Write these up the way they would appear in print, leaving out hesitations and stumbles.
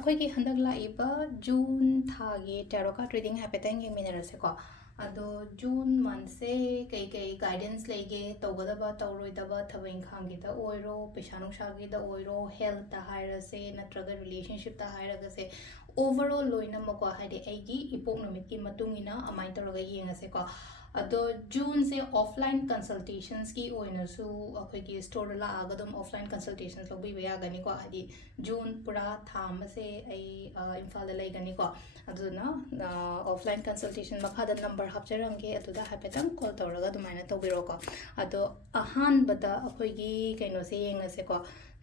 ꯑꯩꯈꯣꯏꯒꯤ ꯍꯟꯗꯛ ꯂꯥꯛꯏꯕ ꯖꯨꯟ ꯊꯥꯒꯤ ꯇꯦꯔꯣ ꯀꯥꯔꯗ ꯔꯤꯗꯤꯡ ꯍꯥꯏꯐꯦꯠꯇꯪ ꯌꯦꯡꯃꯤꯟꯅꯔꯁꯦꯀꯣ ꯑꯗꯣ ꯖꯨꯟ ꯃꯟꯊꯁꯦ ꯀꯩ ꯒꯥꯏꯗꯦꯟꯁ ꯂꯩꯒꯦ ꯇꯧꯒꯗꯕ ꯇꯧꯔꯣꯏꯗꯕ ꯊꯕꯛ ꯏꯪꯈꯥꯡꯒꯤꯗ ꯑꯣꯏꯔꯣ ꯄꯩꯁꯥ ꯅꯨꯡꯁꯥꯒꯤꯗ ꯑꯣꯏꯔꯣ ꯍꯦꯜꯊꯇ ꯍꯥꯏꯔꯁꯦ ꯅꯠꯇ꯭ꯔꯒ ꯔꯤꯂꯦꯁꯟꯁꯤꯞꯇ ꯍꯥꯏꯔꯒꯁꯦ ꯑꯣꯚꯔꯑꯣꯜ ꯂꯣꯏꯅꯃꯛꯀꯣ ꯍꯥꯏꯗꯤ ꯑꯩꯒꯤ ꯏꯄꯣꯛ ꯅꯨꯃꯤꯠꯀꯤ ꯃꯇꯨꯡ ꯏꯟꯅ ꯑꯗꯨꯃꯥꯏꯅ ꯇꯧꯔꯒ ꯌꯦꯡꯉꯁꯦꯀꯣ ꯑꯗꯣ ꯖꯨꯟꯁꯦ ꯑꯣꯐꯂꯥꯏꯟ ꯀꯟꯁꯜꯇꯦꯁꯟꯁꯀꯤ ꯑꯣꯏꯅꯁꯨ ꯑꯩꯈꯣꯏꯒꯤ ꯁ꯭ꯇꯣꯔꯗ ꯂꯥꯛꯑꯒ ꯑꯗꯨꯝ ꯑꯣꯐꯂꯥꯏꯟ ꯀꯟꯁꯜꯇꯦꯁꯟꯁ ꯂꯧꯕꯤꯕ ꯌꯥꯒꯅꯤꯀꯣ ꯍꯥꯏꯗꯤ ꯖꯨꯟ ꯄꯨꯔꯥ ꯊꯥ ꯑꯃꯁꯦ ꯑꯩ ꯏꯝꯐꯥꯜꯗ ꯂꯩꯒꯅꯤꯀꯣ ꯑꯗꯨꯗꯨꯅ ꯑꯣꯐꯂꯥꯏꯟ ꯀꯟꯁꯜꯇꯦꯁꯟ ꯃꯈꯥꯗ ꯅꯝꯕꯔ ꯍꯥꯞꯆꯔꯝꯒꯦ ꯑꯗꯨꯗ ꯍꯥꯏꯐꯦꯠꯇꯪ ꯀꯣꯜ ꯇꯧꯔꯒ ꯑꯗꯨꯃꯥꯏꯅ ꯇꯧꯕꯤꯔꯣꯀꯣ ꯑꯗꯣ ꯑꯍꯥꯟꯕꯗ ꯑꯩꯈꯣꯏꯒꯤ ꯀꯩꯅꯣꯁꯦ ꯌꯦꯡꯉꯁꯦꯀꯣ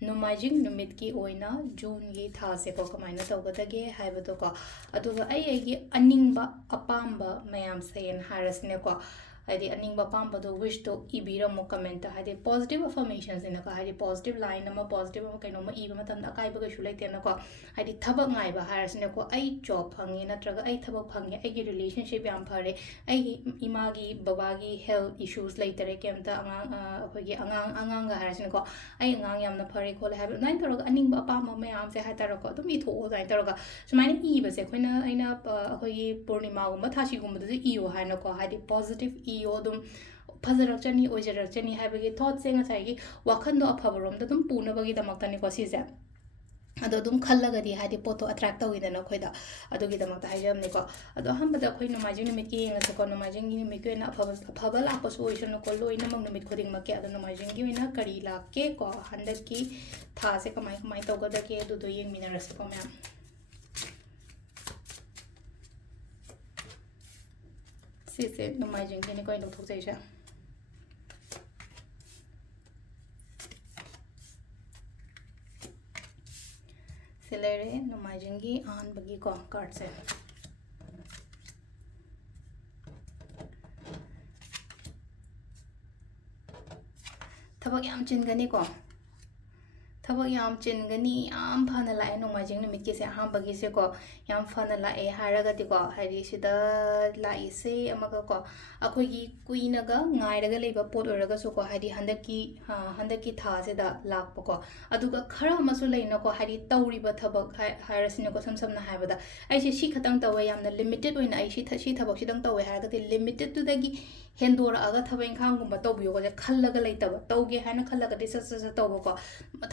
ꯅꯣꯡꯃꯥꯏꯖꯤꯡ ꯅꯨꯃꯤꯠꯀꯤ ꯑꯣꯏꯅ ꯖꯨꯟꯒꯤ ꯊꯥꯁꯦꯀꯣ ꯀꯃꯥꯏꯅ ꯇꯧꯒꯗꯒꯦ ꯍꯥꯏꯕꯗꯣꯀꯣ ꯑꯗꯨꯒ ꯑꯩꯒꯤ ꯑꯅꯤꯡꯕ ꯑꯄꯥꯝꯕ ꯃꯌꯥꯝꯁꯦꯅ ꯍꯥꯏꯔꯁꯤꯅꯦꯀꯣ ꯍꯥꯏꯗꯤ ꯑꯅꯤꯡꯕ ꯑꯄꯥꯝꯕꯗꯣ ꯋꯤꯁꯇꯣ ꯏꯕꯤꯔꯝꯃꯣ ꯀꯃꯦꯟꯇ ꯍꯥꯏꯗꯤ ꯄꯣꯖꯤꯇꯤቭ ꯑꯐꯔꯃꯦꯁꯟꯁꯤꯅꯀꯣ ꯍꯥꯏꯗꯤ ꯄꯣꯖꯤꯇꯤቭ ꯂꯥꯏꯟ ꯑꯃ ꯄꯣꯖꯤꯇꯤቭ ꯑꯃ ꯀꯩꯅꯣꯝꯃ ꯏꯕ ꯃꯇꯝꯗ ꯑꯀꯥꯏꯕ ꯀꯩꯁꯨ ꯂꯩꯇꯦꯅꯀꯣ ꯍꯥꯏꯗꯤ ꯊꯕꯛ ꯉꯥꯏꯕ ꯍꯥꯏꯔꯁꯤꯅꯀꯣ ꯑꯩ ꯖꯣꯕ ꯐꯪꯉꯦ ꯅꯠꯇ꯭ꯔꯒ ꯑꯩ ꯊꯕꯛ ꯐꯪꯉꯦ ꯑꯩꯒꯤ ꯔꯤꯂꯦꯁꯟꯁꯤꯞ ꯌꯥꯝ ꯐꯔꯦ ꯑꯩꯒꯤ ꯏꯃꯥꯒꯤ ꯕꯕꯥꯒꯤ ꯍꯦꯜꯊ ꯏꯁꯨꯁ ꯂꯩꯇꯔꯦ ꯀꯩꯝꯇ ꯑꯩꯈꯣꯏꯒꯤ ꯑꯉꯥꯡꯒ ꯍꯥꯏꯔꯁꯤꯅꯀꯣ ꯑꯩ ꯑꯉꯥꯡ ꯌꯥꯝꯅ ꯐꯔꯦ ꯈꯣꯠꯂꯦ ꯍꯥꯏꯕ ꯑꯗꯨꯃꯥꯏꯅ ꯇꯧꯔꯒ ꯑꯅꯤꯡꯕ ꯑꯄꯥꯝꯕ ꯃꯌꯥꯝꯁꯦ ꯍꯥꯏꯇꯥꯔꯦꯀꯣ ꯑꯗꯨꯝ ꯏꯊꯣꯛꯑꯣ ꯑꯗꯨꯃꯥꯏꯅ ꯇꯧꯔꯒ ꯁꯨꯃꯥꯏꯅ ꯏꯕꯁꯦ ꯑꯩꯅ ꯑꯩꯈꯣꯏꯒꯤ ꯄꯨꯔꯅꯤꯃꯥꯒꯨꯝꯕ ꯊꯥꯁꯤꯒꯨꯝꯕꯗꯁꯨ ꯏꯌꯣ ꯍꯥꯏꯅꯀꯣ ꯍꯥꯏꯗꯤ ꯄꯣꯖꯤꯇꯤቭ ꯏꯌꯣ ꯑꯗꯨꯝ ꯐꯖꯔꯛꯆꯅꯤ ꯑꯣꯏꯖꯔꯛꯆꯅꯤ ꯍꯥꯏꯕꯒꯤ ꯊꯣꯠꯁꯦ ꯉꯁꯥꯏꯒꯤ ꯋꯥꯈꯟꯗꯣ ꯑꯐꯕꯔꯣꯝꯗ ꯑꯗꯨꯝ ꯄꯨꯅꯕꯒꯤꯗꯃꯛꯇꯅꯤꯀꯣ ꯁꯤꯁꯦ ꯑꯗꯣ ꯑꯗꯨꯝ ꯈꯜꯂꯒꯗꯤ ꯍꯥꯏꯗꯤ ꯄꯣꯠꯇꯣ ꯑꯦꯇ꯭ꯔꯦꯛ ꯇꯧꯋꯤꯗꯅ ꯑꯩꯈꯣꯏꯗ ꯑꯗꯨꯒꯤꯗꯃꯛꯇ ꯍꯥꯏꯖꯕꯅꯤꯀꯣ ꯑꯗꯣ ꯑꯍꯥꯟꯕꯗ ꯑꯩꯈꯣꯏ ꯅꯣꯡꯃꯥꯏꯖꯤꯡ ꯅꯨꯃꯤꯠꯀꯤ ꯌꯦꯡꯉꯁꯦꯀꯣ ꯅꯣꯡꯃꯥꯏꯖꯤꯡꯒꯤ ꯅꯨꯃꯤꯠꯀꯤ ꯑꯣꯏꯅ ꯑꯐꯕ ꯂꯥꯛꯄꯁꯨ ꯑꯣꯏꯁꯅꯨꯀꯣ ꯂꯣꯏꯅꯃꯛ ꯅꯨꯃꯤꯠ ꯈꯨꯗꯤꯡꯃꯛꯀꯤ ꯑꯗꯣ ꯅꯣꯡꯃꯥꯏꯖꯤꯡꯒꯤ ꯑꯣꯏꯅ ꯀꯔꯤ ꯂꯥꯛꯀꯦꯀꯣ ꯍꯟꯗꯛꯀꯤ ꯊꯥꯁꯦ ꯀꯃꯥꯏ ꯇꯧꯒꯗꯒꯦ ꯑꯗꯨꯗꯣ ꯌꯦꯡꯃꯤꯟꯅꯔꯁꯤꯀꯣ ꯃꯌꯥꯝ ꯁꯤꯁꯦ ꯅꯣꯡꯃꯥꯏꯖꯤꯡꯒꯤꯅꯤꯀꯣ ꯑꯩꯅ ꯂꯧꯊꯣꯛꯆꯩꯁꯦ ꯁꯤ ꯂꯩꯔꯦ ꯅꯣꯡꯃꯥꯏꯖꯤꯡꯒꯤ ꯑꯍꯥꯟꯕꯒꯤꯀꯣ ꯀꯥꯔꯠꯁꯦ ꯊꯕꯛ ꯌꯥꯝ ꯆꯤꯟꯒꯅꯤꯀꯣ ꯊꯕꯛ ꯌꯥꯝ ꯆꯤꯟꯒꯅꯤ ꯌꯥꯝ ꯐꯅ ꯂꯥꯛꯑꯦ ꯅꯣꯡꯃꯥꯏꯖꯤꯡ ꯅꯨꯃꯤꯠꯀꯤꯁꯦ ꯑꯍꯥꯟꯕꯒꯤꯁꯦꯀꯣ ꯌꯥꯝ ꯐꯅ ꯂꯥꯛꯑꯦ ꯍꯥꯏꯔꯒꯗꯤꯀꯣ ꯍꯥꯏꯗꯤ ꯁꯤꯗ ꯂꯥꯛꯏꯁꯦ ꯑꯃꯒꯀꯣ ꯑꯩꯈꯣꯏꯒꯤ ꯀꯨꯏꯅꯒ ꯉꯥꯏꯔꯒ ꯂꯩꯕ ꯄꯣꯠ ꯑꯣꯏꯔꯒꯁꯨꯀꯣ ꯍꯥꯏꯗꯤ ꯍꯟꯗꯛꯀꯤ ꯊꯥꯁꯤꯗ ꯂꯥꯛꯄꯀꯣ ꯑꯗꯨꯒ ꯈꯔ ꯑꯃꯁꯨ ꯂꯩꯅꯀꯣ ꯍꯥꯏꯗꯤ ꯇꯧꯔꯤꯕ ꯊꯕꯛ ꯍꯥꯏꯔꯁꯤꯅꯀꯣ ꯁꯝꯅ ꯍꯥꯏꯔꯕꯗ ꯑꯩꯁꯦ ꯁꯤ ꯈꯛꯇꯪ ꯇꯧꯋꯦ ꯌꯥꯝꯅ ꯂꯤꯃꯤꯇꯦꯠ ꯑꯣꯏꯅ ꯑꯩ ꯁꯤ ꯊꯕꯛꯁꯤꯗꯪ ꯇꯧꯋꯦ ꯍꯥꯏꯔꯒꯗꯤ ꯂꯤꯃꯤꯇꯦꯠꯇꯨꯗꯒꯤ ꯍꯦꯟꯗꯣꯔꯛꯑꯒ ꯊꯕꯛ ꯏꯪꯈꯥꯡꯒꯨꯝꯕ ꯇꯧꯕꯤꯌꯣꯒꯁꯦ ꯈꯜꯂꯒ ꯂꯩꯇꯕ ꯇꯧꯒꯦ ꯍꯥꯏꯅ ꯈꯜꯂꯒꯗꯤ ꯁꯠ ꯇꯧꯕꯀꯣ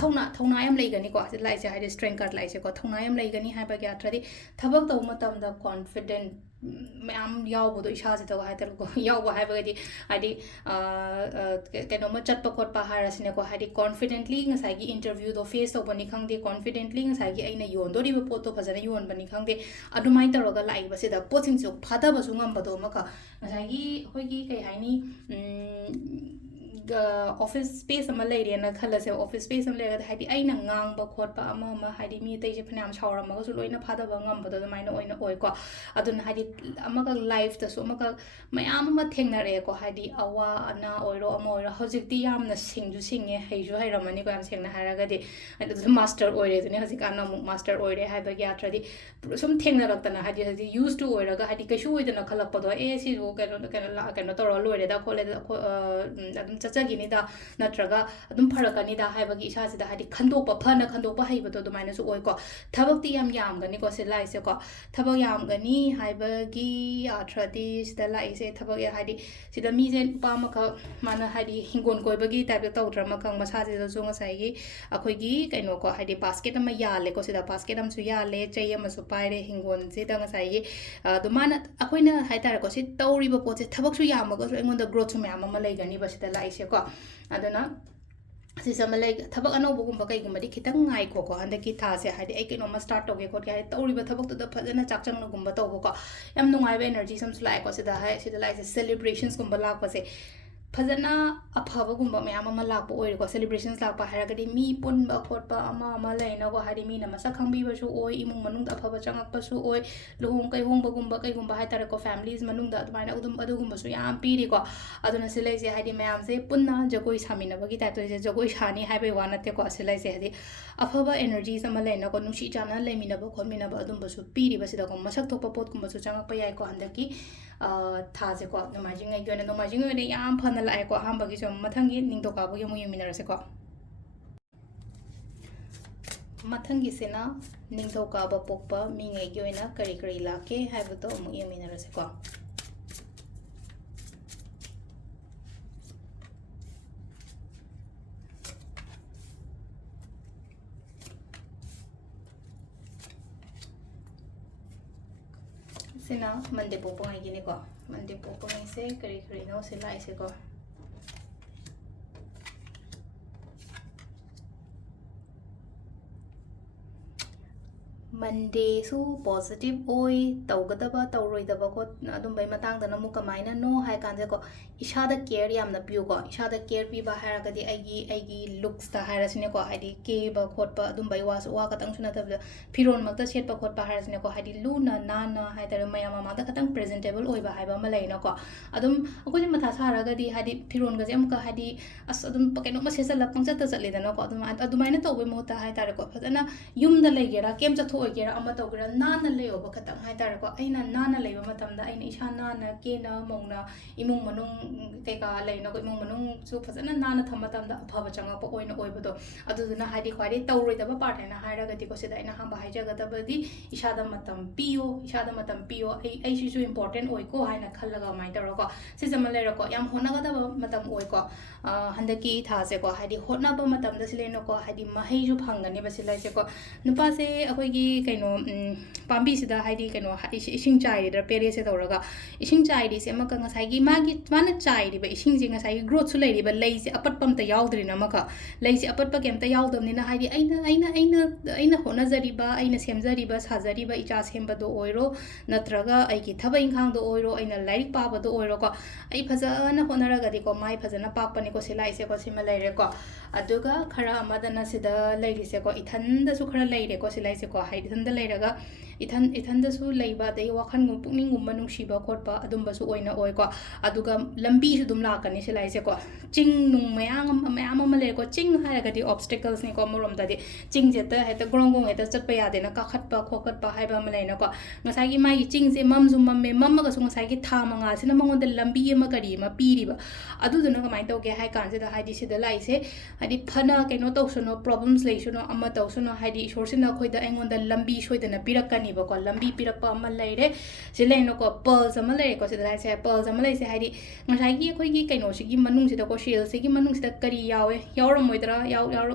ꯊꯧꯅꯥ ꯌꯥꯝ ꯂꯩꯒꯅꯤꯀꯣ ꯁꯤ ꯂꯥꯛꯏꯁꯦ ꯍꯥꯏꯗꯤ ꯁ꯭ꯇꯔꯦꯡ ꯀꯥꯔꯗ ꯂꯥꯛꯏꯁꯦꯀꯣ ꯊꯧꯅꯥ ꯌꯥꯝ ꯂꯩꯒꯅꯤ ꯍꯥꯏꯕꯒꯤ ꯑꯔꯊꯗꯤ ꯊꯕꯛ ꯇꯧꯕ ꯃꯇꯝꯗ ꯀꯣꯟꯐꯤꯗꯦꯟ ꯃꯌꯥꯝ ꯌꯥꯎꯕꯗꯣ ꯏꯁꯥꯁꯤꯗꯀꯣ ꯍꯥꯏꯇꯥꯔꯦꯀꯣ ꯌꯥꯎꯕ ꯍꯥꯏꯕꯒꯗꯤ ꯍꯥꯏꯗꯤ ꯀꯩꯅꯣꯝꯃ ꯆꯠꯄ ꯈꯣꯠꯄ ꯍꯥꯏꯔꯁꯤꯅꯦꯀꯣ ꯍꯥꯏꯗꯤ ꯀꯣꯟꯐꯤꯗꯦꯟꯠꯂꯤ ꯉꯁꯥꯏꯒꯤ ꯏꯟꯇꯔꯚ꯭ꯌꯨꯗꯣ ꯐꯦꯁ ꯇꯧꯕꯅꯤ ꯈꯪꯗꯦ ꯀꯣꯟꯐꯤꯗꯦꯟꯠꯂꯤ ꯉꯁꯥꯏꯒꯤ ꯑꯩꯅ ꯌꯣꯟꯗꯣꯔꯤꯕ ꯄꯣꯠꯇꯣ ꯐꯖꯅ ꯌꯣꯟꯕꯅꯤ ꯈꯪꯗꯦ ꯑꯗꯨꯃꯥꯏꯅ ꯇꯧꯔꯒ ꯂꯥꯛꯏꯕꯁꯤꯗ ꯄꯣꯠꯁꯤꯡꯁꯨ ꯐꯥꯗꯕꯁꯨ ꯉꯝꯕꯗꯣ ꯑꯃꯀ ꯉꯁꯥꯏꯒꯤ ꯑꯩꯈꯣꯏꯒꯤ ꯀꯩ ꯍꯥꯏꯅꯤ ꯑꯣꯐꯤꯁ ꯁ꯭ꯄꯦꯁ ꯑꯃ ꯂꯩꯔꯦꯅ ꯈꯜꯂꯁꯦ ꯑꯣꯐꯤꯁ ꯁ꯭ꯄꯦꯁ ꯑꯃ ꯂꯩꯔꯒꯗꯤ ꯍꯥꯏꯗꯤ ꯑꯩꯅ ꯉꯥꯡꯕ ꯈꯣꯠꯄ ꯑꯃ ꯍꯥꯏꯗꯤ ꯃꯤ ꯑꯇꯩꯁꯦ ꯐꯅꯌꯥꯝ ꯁꯥꯎꯔꯝꯃꯒꯁꯨ ꯂꯣꯏꯅ ꯐꯥꯗꯕ ꯉꯝꯕꯗꯣ ꯑꯗꯨꯃꯥꯏꯅ ꯑꯣꯏꯅ ꯑꯣꯏꯀꯣ ꯑꯗꯨꯅ ꯍꯥꯏꯗꯤ ꯑꯃꯈꯛ ꯂꯥꯏꯐꯇꯁꯨ ꯑꯃꯈꯛ ꯃꯌꯥꯝ ꯑꯃ ꯊꯦꯡꯅꯔꯛꯑꯦꯀꯣ ꯍꯥꯏꯗꯤ ꯑꯋꯥ ꯑꯅꯥ ꯑꯣꯏꯔꯣ ꯑꯃ ꯑꯣꯏꯔꯣ ꯍꯧꯖꯤꯛꯇꯤ ꯌꯥꯝꯅ ꯁꯤꯡꯁꯨ ꯁꯤꯡꯉꯦ ꯍꯩꯁꯨ ꯍꯩꯔꯝꯃꯅꯤꯀꯣ ꯌꯥꯝ ꯁꯦꯡꯅ ꯍꯥꯏꯔꯒꯗꯤ ꯑꯗꯨꯁꯨ ꯃꯥꯁꯇꯔ ꯑꯣꯏꯔꯦ ꯑꯗꯨꯅꯦ ꯍꯧꯖꯤꯛꯀꯥꯟꯗ ꯑꯃꯨꯛ ꯃꯥꯁꯇꯔ ꯑꯣꯏꯔꯦ ꯍꯥꯏꯕꯒꯤ ꯑꯥꯊ꯭ꯔꯗꯤ ꯁꯨꯝ ꯊꯦꯡꯅꯔꯛꯇꯅ ꯍꯥꯏꯗꯤ ꯍꯧꯖꯤꯛ ꯌꯨꯁ ꯇꯨ ꯑꯣꯏꯔꯒ ꯍꯥꯏꯗꯤ ꯀꯩꯁꯨ ꯑꯣꯏꯗꯅ ꯈꯜꯂꯛꯄꯗꯣ ꯁꯤꯁꯨ ꯀꯩꯅꯣ ꯇꯧꯔꯒ ꯂꯣꯏꯔꯦꯗ ꯈꯣꯠꯂꯦꯗ ꯑꯗꯨꯝ ꯆꯠꯆꯈꯤꯅꯤꯗ ꯅꯠꯇ꯭ꯔꯒ ꯑꯗꯨꯝ ꯐꯔꯛꯀꯅꯤꯗ ꯍꯥꯏꯕꯒꯤ ꯏꯁꯥꯁꯤꯗ ꯍꯥꯏꯗꯤ ꯐꯅ ꯈꯟꯗꯣꯛꯄ ꯍꯩꯕꯗꯣ ꯑꯗꯨꯃꯥꯏꯅꯁꯨ ꯑꯣꯏꯀꯣ ꯊꯕꯛꯇꯤ ꯌꯥꯝ ꯌꯥꯝꯒꯅꯤꯀꯣ ꯁꯤ ꯂꯥꯛꯏꯁꯦꯀꯣ ꯊꯕꯛ ꯌꯥꯝꯒꯅꯤ ꯍꯥꯏꯕꯒꯤ ꯑꯥꯊ꯭ꯔꯗꯤ ꯁꯤꯗ ꯂꯥꯛꯏꯁꯦ ꯊꯕꯛ ꯍꯥꯏꯗꯤ ꯁꯤꯗ ꯃꯤꯁꯦ ꯅꯨꯄꯥ ꯑꯃꯈꯛ ꯃꯥꯅ ꯍꯥꯏꯗꯤ ꯍꯤꯡꯒꯣꯜ ꯀꯣꯏꯕꯒꯤ ꯇꯥꯏꯞꯇ ꯇꯧꯗ꯭ꯔꯃꯈꯪ ꯃꯁꯥꯁꯤꯗꯁꯨ ꯉꯁꯥꯏꯒꯤ ꯑꯩꯈꯣꯏꯒꯤ ꯀꯩꯅꯣꯀꯣ ꯍꯥꯏꯗꯤ ꯕꯥꯁꯀꯦꯠ ꯑꯃ ꯌꯥꯜꯂꯦꯀꯣ ꯁꯤꯗ ꯕꯥꯁꯀꯦꯠ ꯑꯃꯁꯨ ꯌꯥꯜꯂꯦ ꯆꯩ ꯑꯃꯁꯨ ꯄꯥꯏꯔꯦ ꯍꯤꯡꯒꯣꯜꯁꯤꯗ ꯉꯁꯥꯏꯒꯤ ꯑꯗꯣ ꯃꯥꯅ ꯑꯩꯈꯣꯏꯅ ꯍꯥꯏꯇꯥꯔꯦꯀꯣ ꯁꯤ ꯇꯧꯔꯤꯕ ꯄꯣꯠꯁꯦ ꯊꯕꯛꯁꯨ ꯌꯥꯝꯃꯒꯁꯨ ꯑꯩꯉꯣꯟꯗ ꯒ꯭ꯔꯣꯠꯁꯨ ꯃꯌꯥꯝ ꯑꯃ ꯂꯩꯒꯅꯤꯕ ꯁꯤꯗ ꯂꯥꯛꯏꯁꯦꯀꯣ ꯑꯗꯨꯅ ꯁꯤꯁꯦ ꯑꯃ ꯂꯩ ꯊꯕꯛ ꯑꯅꯧꯕꯒꯨꯝꯕ ꯀꯩꯒꯨꯝꯕꯗꯤ ꯈꯤꯇꯪ ꯉꯥꯏꯈꯣꯀꯣ ꯍꯟꯗꯛꯀꯤ ꯊꯥꯁꯦ ꯍꯥꯏꯗꯤ ꯑꯩ ꯀꯩꯅꯣꯝꯃ ꯁ꯭ꯇꯥꯔꯠ ꯇꯧꯒꯦ ꯈꯣꯠꯀꯦ ꯍꯥꯏꯗꯤ ꯇꯧꯔꯤꯕ ꯊꯕꯛꯇꯨꯗ ꯐꯖꯅ ꯆꯥꯛꯆꯪꯅꯒꯨꯝꯕ ꯇꯧꯕꯀꯣ ꯌꯥꯝ ꯅꯨꯡꯉꯥꯏꯕ ꯑꯦꯅꯔꯖꯤꯁ ꯑꯃꯁꯨ ꯂꯥꯛꯑꯦꯀꯣ ꯁꯤꯗ ꯂꯥꯛꯏꯁꯦ ꯁꯦꯂꯦꯕ꯭ꯔꯦꯁꯟꯁꯀꯨꯝꯕ ꯂꯥꯛꯄꯁꯦ ꯐꯖꯅ ꯑꯐꯕꯒꯨꯝꯕ ꯃꯌꯥꯝ ꯑꯃ ꯂꯥꯛꯄ ꯑꯣꯏꯔꯦꯀꯣ ꯁꯦꯂꯦꯕ꯭ꯔꯦꯁꯟꯁ ꯂꯥꯛꯄ ꯍꯥꯏꯔꯒꯗꯤ ꯃꯤ ꯄꯨꯟꯕ ꯈꯣꯠꯄ ꯑꯃ ꯂꯩꯅꯀꯣ ꯍꯥꯏꯗꯤ ꯃꯤꯅ ꯃꯁꯛ ꯈꯪꯕꯤꯕꯁꯨ ꯑꯣꯏ ꯏꯃꯨꯡ ꯃꯅꯨꯡꯗ ꯑꯐꯕ ꯆꯪꯉꯛꯄꯁꯨ ꯑꯣꯏ ꯂꯨꯍꯣꯡ ꯀꯩꯍꯣꯡꯕꯒꯨꯝꯕ ꯀꯩꯒꯨꯝꯕ ꯍꯥꯏꯇꯥꯔꯦꯀꯣ ꯐꯦꯃꯤꯂꯤꯁ ꯃꯅꯨꯡꯗ ꯑꯗꯨꯃꯥꯏꯅ ꯑꯗꯨꯒꯨꯝꯕꯁꯨ ꯌꯥꯝ ꯄꯤꯔꯤꯀꯣ ꯑꯗꯨꯅ ꯁꯤ ꯂꯩꯁꯦ ꯍꯥꯏꯗꯤ ꯃꯌꯥꯝꯁꯦ ꯄꯨꯟꯅ ꯖꯒꯣꯏ ꯁꯥꯃꯤꯟꯅꯕꯒꯤ ꯇꯥꯏꯞꯇ ꯖꯒꯣꯏ ꯁꯥꯅꯤ ꯍꯥꯏꯕꯒꯤ ꯋꯥ ꯅꯠꯇꯦꯀꯣ ꯁꯤ ꯂꯩꯁꯦ ꯍꯥꯏꯗꯤ ꯑꯐꯕ ꯑꯦꯅꯔꯖꯤꯁ ꯑꯃ ꯂꯩꯅꯀꯣ ꯅꯨꯡꯁꯤ ꯆꯥꯟꯅ ꯂꯩꯃꯤꯟꯅꯕ ꯈꯣꯠꯃꯤꯟꯅꯕ ꯑꯗꯨꯝꯕꯁꯨ ꯄꯤꯔꯤꯕꯁꯤꯗꯀꯣ ꯃꯁꯛ ꯊꯣꯛꯄ ꯄꯣꯠꯀꯨꯝꯕꯁꯨ ꯆꯪꯉꯛꯄ ꯌꯥꯏꯀꯣ ꯍꯟꯗꯛꯀꯤ ꯊꯥꯁꯦꯀꯣ ꯅꯣꯡꯃꯥꯏꯖꯤꯡꯒꯤ ꯑꯣꯏꯅ ꯌꯥꯝ ꯐꯅ ꯂꯥꯛꯑꯦꯀꯣ ꯑꯍꯥꯟꯕꯒꯤꯁꯨ ꯃꯊꯪꯒꯤ ꯅꯤꯡꯊꯧꯀꯥꯕꯒꯤ ꯑꯃꯨꯛ ꯌꯦꯡꯃꯤꯟꯅꯔꯁꯦꯀꯣ ꯃꯊꯪꯒꯤꯁꯤꯅ ꯅꯤꯡꯊꯧꯀꯥꯕ ꯄꯣꯛꯄ ꯃꯤꯉꯩꯒꯤ ꯑꯣꯏꯅ ꯀꯔꯤ ꯀꯔꯤ ꯂꯥꯛꯀꯦ ꯍꯥꯏꯕꯗꯣ ꯑꯃꯨꯛ ꯌꯦꯡꯃꯤꯟꯅꯔꯁꯦꯀꯣ ꯁꯤꯅ ꯃꯟꯗꯦ ꯄꯣꯛꯄꯉꯩꯒꯤꯅꯤꯀꯣ ꯃꯟꯗꯦ ꯄꯣꯛꯄꯉꯩꯁꯦ ꯀꯔꯤ ꯀꯔꯤꯅꯣ ꯁꯤ ꯂꯥꯛꯏꯁꯦꯀꯣ ꯃꯟꯗꯦꯁꯨ ꯄꯣꯖꯤꯇꯤꯚ ꯑꯣꯏ ꯇꯧꯒꯗꯕ ꯇꯧꯔꯣꯏꯗꯕ ꯑꯗꯨꯝꯕꯩ ꯃꯇꯥꯡꯗꯅ ꯑꯃꯨꯛ ꯀꯃꯥꯏꯅꯅꯣ ꯍꯥꯏ ꯀꯥꯟꯗꯀꯣ ꯏꯁꯥꯗ ꯀꯦꯌꯔ ꯌꯥꯝꯅ ꯄꯤꯌꯨꯀꯣ ꯏꯁꯥꯗ ꯀꯦꯌꯔ ꯄꯤꯕ ꯍꯥꯏꯔꯒꯗꯤ ꯑꯩꯒꯤ ꯂꯨꯛꯁꯇ ꯍꯥꯏꯔꯁꯤꯅꯦꯀꯣ ꯍꯥꯏꯗꯤ ꯀꯦꯕ ꯈꯣꯠꯄ ꯑꯗꯨꯝꯕꯩ ꯋꯥ ꯈꯇꯪꯁꯨ ꯅꯠꯇꯕꯤꯗ ꯐꯤꯔꯣꯟꯃꯛꯇ ꯁꯦꯠꯄ ꯈꯣꯠꯄ ꯍꯥꯏꯔꯁꯤꯅꯦꯀꯣ ꯍꯥꯏꯗꯤ ꯂꯨꯅ ꯅꯥꯟꯅ ꯍꯥꯏꯇꯥꯔꯦ ꯃꯌꯥꯝ ꯃꯃꯥꯡꯗ ꯈꯇꯪ ꯄ꯭ꯔꯦꯖꯦꯟꯇꯦꯕꯜ ꯑꯣꯏꯕ ꯍꯥꯏꯕ ꯑꯃ ꯂꯩꯅꯀꯣ ꯑꯗꯨꯝ ꯑꯩꯈꯣꯏꯁꯦ ꯃꯊꯥ ꯁꯥꯔꯒꯗꯤ ꯍꯥꯏꯗꯤ ꯐꯤꯔꯣꯟꯒꯁꯦ ꯑꯃꯨꯛꯀ ꯍꯥꯏꯗꯤ ꯑꯁ ꯑꯗꯨꯝ ꯀꯩꯅꯣꯝꯃ ꯁꯦꯠꯆꯜꯂ ꯄꯪꯆꯠꯇ ꯆꯠꯂꯤꯗꯅꯀꯣ ꯑꯗꯨꯃꯥꯏꯅ ꯇꯧꯕꯩ ꯃꯍꯨꯠꯇ ꯍꯥꯏꯇꯥꯔꯦꯀꯣ ꯐꯖꯅ ꯌꯨꯝꯗ ꯂꯩꯒꯦꯔꯥ ꯀꯦꯝ ꯆꯠꯊꯣꯛꯑꯣꯏꯒꯦꯔꯥ ꯑꯃ ꯇꯧꯒꯦꯔꯥ ꯅꯥꯟꯅ ꯂꯩꯌꯣꯕ ꯈꯇꯪ ꯍꯥꯏꯇꯥꯔꯦꯀꯣ ꯑꯩꯅ ꯅꯥꯟꯅ ꯂꯩꯕ ꯃꯇꯝꯗ ꯑꯩꯅ ꯏꯁꯥ ꯅꯥꯟꯅ ꯀꯦꯅ ꯃꯧꯅ ꯏꯃꯨꯡ ꯃꯅꯨꯡ ꯀꯩꯀꯥ ꯂꯩꯅꯀꯣ ꯏꯃꯨꯡ ꯃꯅꯨꯡꯁꯨ ꯐꯖꯅ ꯅꯥꯟꯅ ꯊꯝꯕ ꯃꯇꯝꯗ ꯑꯐꯕ ꯆꯪꯉꯛꯄ ꯑꯣꯏꯅ ꯑꯣꯏꯕꯗꯣ ꯑꯗꯨꯗꯨꯅ ꯍꯥꯏꯗꯤ ꯈ꯭ꯋꯥꯏꯗꯒꯤ ꯇꯧꯔꯣꯏꯗꯕ ꯄꯥꯔꯠ ꯍꯥꯏꯅ ꯍꯥꯏꯔꯒꯗꯤꯀꯣ ꯁꯤꯗ ꯑꯩꯅ ꯑꯍꯥꯟꯕ ꯍꯥꯏꯖꯒꯗꯕꯗꯤ ꯏꯁꯥꯗ ꯃꯇꯝ ꯄꯤꯌꯣ ꯏꯁꯥꯗ ꯃꯇꯝ ꯄꯤꯌꯣ ꯑꯩꯁꯤꯁꯨ ꯏꯝꯄꯣꯔꯇꯦꯟ ꯑꯣꯏꯀꯣ ꯍꯥꯏꯅ ꯈꯜꯂꯒ ꯑꯗꯨꯃꯥꯏꯅ ꯇꯧꯔꯒꯀꯣ ꯁꯤꯁꯦ ꯑꯃ ꯂꯩꯔꯣꯀꯣ ꯌꯥꯝ ꯍꯣꯠꯅꯒꯗꯕ ꯃꯇꯝ ꯑꯣꯏꯀꯣ ꯍꯟꯗꯛꯀꯤ ꯊꯥꯁꯦꯀꯣ ꯍꯥꯏꯗꯤ ꯍꯣꯠꯅꯕ ꯃꯇꯝꯗ ꯁꯤ ꯂꯩꯅꯀꯣ ꯍꯥꯏꯗꯤ ꯃꯍꯩꯁꯨ ꯐꯪꯒꯅꯦꯕ ꯁꯤ ꯂꯩꯁꯦꯀꯣ ꯅꯨꯄꯥꯁꯦ ꯑꯩꯈꯣꯏꯒꯤ ꯀꯩꯅꯣ ꯄꯥꯝꯕꯤꯁꯤꯗ ꯍꯥꯏꯗꯤ ꯀꯩꯅꯣ ꯏꯁꯤꯡ ꯆꯥꯏꯔꯤꯗ꯭ꯔꯥ ꯄꯦꯔꯦꯁꯦ ꯇꯧꯔꯒ ꯏꯁꯤꯡ ꯆꯥꯏꯔꯤꯁꯦ ꯑꯃꯛꯀ ꯉꯁꯥꯏꯒꯤ ꯃꯥꯅ ꯆꯥꯏꯔꯤꯕ ꯏꯁꯤꯡꯁꯦ ꯉꯁꯥꯏꯒꯤ ꯒ꯭ꯔꯣꯠꯁꯨ ꯂꯩꯔꯤꯕ ꯂꯩꯁꯦ ꯑꯄꯠꯄ ꯑꯝꯇ ꯌꯥꯎꯗ꯭ꯔꯤꯅ ꯑꯃꯛꯀ ꯂꯩꯁꯦ ꯑꯄꯠꯄ ꯀꯩꯝꯇ ꯌꯥꯎꯗꯕꯅꯤꯅ ꯍꯥꯏꯗꯤ ꯑꯩꯅ ꯍꯣꯠꯅꯖꯔꯤꯕ ꯑꯩꯅ ꯁꯦꯝꯖꯔꯤꯕ ꯁꯥꯖꯔꯤꯕ ꯏꯆꯥ ꯁꯦꯝꯕꯗꯣ ꯑꯣꯏꯔꯣ ꯅꯠꯇ꯭ꯔꯒ ꯑꯩꯒꯤ ꯊꯕꯛ ꯏꯪꯈꯥꯡꯗ ꯑꯣꯏꯔో ꯑꯩꯅ ꯂꯥꯏꯔꯤꯛ ꯄꯥꯕꯗ ꯑꯣꯏꯔꯣꯀꯣ ꯑꯩ ꯐꯖꯅ ꯍꯣꯠꯅꯔꯒꯗꯤꯀꯣ ꯃꯥꯏ ꯐꯖꯅ ꯄꯥꯛꯄꯅꯤꯀꯣ ꯁꯤ ꯂꯥꯛꯏꯁꯦꯀꯣ ꯁꯤꯃ ꯂꯩꯔꯦꯀꯣ ꯑꯗꯨꯒ ꯈꯔ ꯑꯃꯗꯅ ꯁꯤꯗ ꯂꯩꯔꯤꯁꯦꯀꯣ ꯏꯊꯟꯗꯁꯨ ꯈꯔ ꯂꯩꯔꯦꯀꯣ ꯁꯤ ꯂꯥꯛꯏꯁꯦꯀꯣ ꯍꯥꯏꯗꯤ ꯏꯊꯟꯗ ꯂꯩꯔꯒ ꯏꯊꯟꯗꯁꯨ ꯂꯩꯕ ꯑꯗꯒꯤ ꯋꯥꯈꯜꯒꯨꯝꯕ ꯄꯨꯛꯅꯤꯡꯒꯨꯝꯕ ꯅꯨꯡꯁꯤꯕ ꯈꯣꯠꯄ ꯑꯗꯨꯝꯕꯁꯨ ꯑꯣꯏꯅ ꯑꯣꯏꯀꯣ ꯑꯗꯨꯒ ꯂꯝꯕꯤꯁꯨ ꯑꯗꯨꯝ ꯂꯥꯛꯀꯅꯤ ꯁꯤ ꯂꯥꯛꯏꯁꯦꯀꯣ ꯆꯤꯡ ꯅꯨꯡ ꯃꯌꯥꯝ ꯑꯃ ꯂꯩꯔꯦꯀꯣ ꯆꯤꯡ ꯍꯥꯏꯔꯒꯗꯤ ꯑꯣꯕꯁꯇꯦꯀꯜꯁꯅꯤꯀꯣ ꯑꯃꯔꯣꯝꯗꯗꯤ ꯆꯤꯡꯁꯦ ꯍꯦꯛꯇ ꯒ꯭ꯔꯣꯡ ꯒ꯭ꯔꯣꯡ ꯍꯦꯛꯇ ꯆꯠꯄ ꯌꯥꯗꯦꯅ ꯀꯥꯈꯠꯄ ꯈꯣꯠꯀꯠꯄ ꯍꯥꯏꯕ ꯑꯃ ꯂꯩꯅꯀꯣ ꯉꯁꯥꯏꯒꯤ ꯃꯥꯒꯤ ꯆꯤꯡꯁꯦ ꯃꯝꯁꯨ ꯃꯝꯃꯦ ꯃꯝꯃꯒꯁꯨ ꯉꯁꯥꯏꯒꯤ ꯊꯥ ꯃꯉꯥꯜꯁꯤꯅ ꯃꯉꯣꯟꯗ ꯂꯝꯕꯤ ꯑꯃ ꯀꯔꯤ ꯑꯃ ꯄꯤꯔꯤꯕ ꯑꯗꯨꯗꯨꯅ ꯀꯃꯥꯏꯅ ꯇꯧꯒꯦ ꯍꯥꯏ ꯀꯥꯟꯁꯤꯗ ꯍꯥꯏꯗꯤ ꯁꯤꯗ ꯂꯥꯛꯏꯁꯦ ꯍꯥꯏꯗꯤ ꯐꯅ ꯀꯩꯅꯣ ꯇꯧꯁꯅꯣ ꯄ꯭ꯔꯣꯕ꯭ꯂꯦꯝꯁ ꯂꯩꯁꯅꯣ ꯑꯃ ꯇꯧꯁꯅꯣ ꯍꯥꯏꯗꯤ ꯏꯁꯣꯔꯁꯤꯅ ꯑꯩꯈꯣꯏꯗ ꯑꯩꯉꯣꯟꯗ ꯂꯝꯕꯤ ꯁꯣꯏꯗꯅ ꯄꯤꯔꯛꯀꯅꯤꯕꯀꯣ ꯂꯝꯕꯤ ꯄꯤꯔꯛꯄ ꯑꯃ ꯂꯩꯔꯦ ꯁꯤ ꯂꯩꯅꯀꯣ ꯄꯜꯁ ꯑꯃ ꯂꯩꯔꯦꯀꯣ ꯁꯤꯗ ꯂꯥꯛꯏꯁꯦ ꯄꯜꯁ ꯑꯃ ꯂꯩꯁꯦ ꯍꯥꯏꯗꯤ ꯉꯁꯥꯏꯒꯤ ꯑꯩꯈꯣꯏꯒꯤ ꯀꯩꯅꯣꯁꯤꯒꯤ ꯃꯅꯨꯡꯁꯤꯗꯀꯣ ꯁꯦꯜꯁꯤꯒꯤ ꯃꯅꯨꯡꯁꯤꯗ ꯀꯔꯤ ꯌꯥꯎꯋꯦ ꯌꯥꯎꯔꯝꯃꯣꯏꯗ꯭ꯔꯥ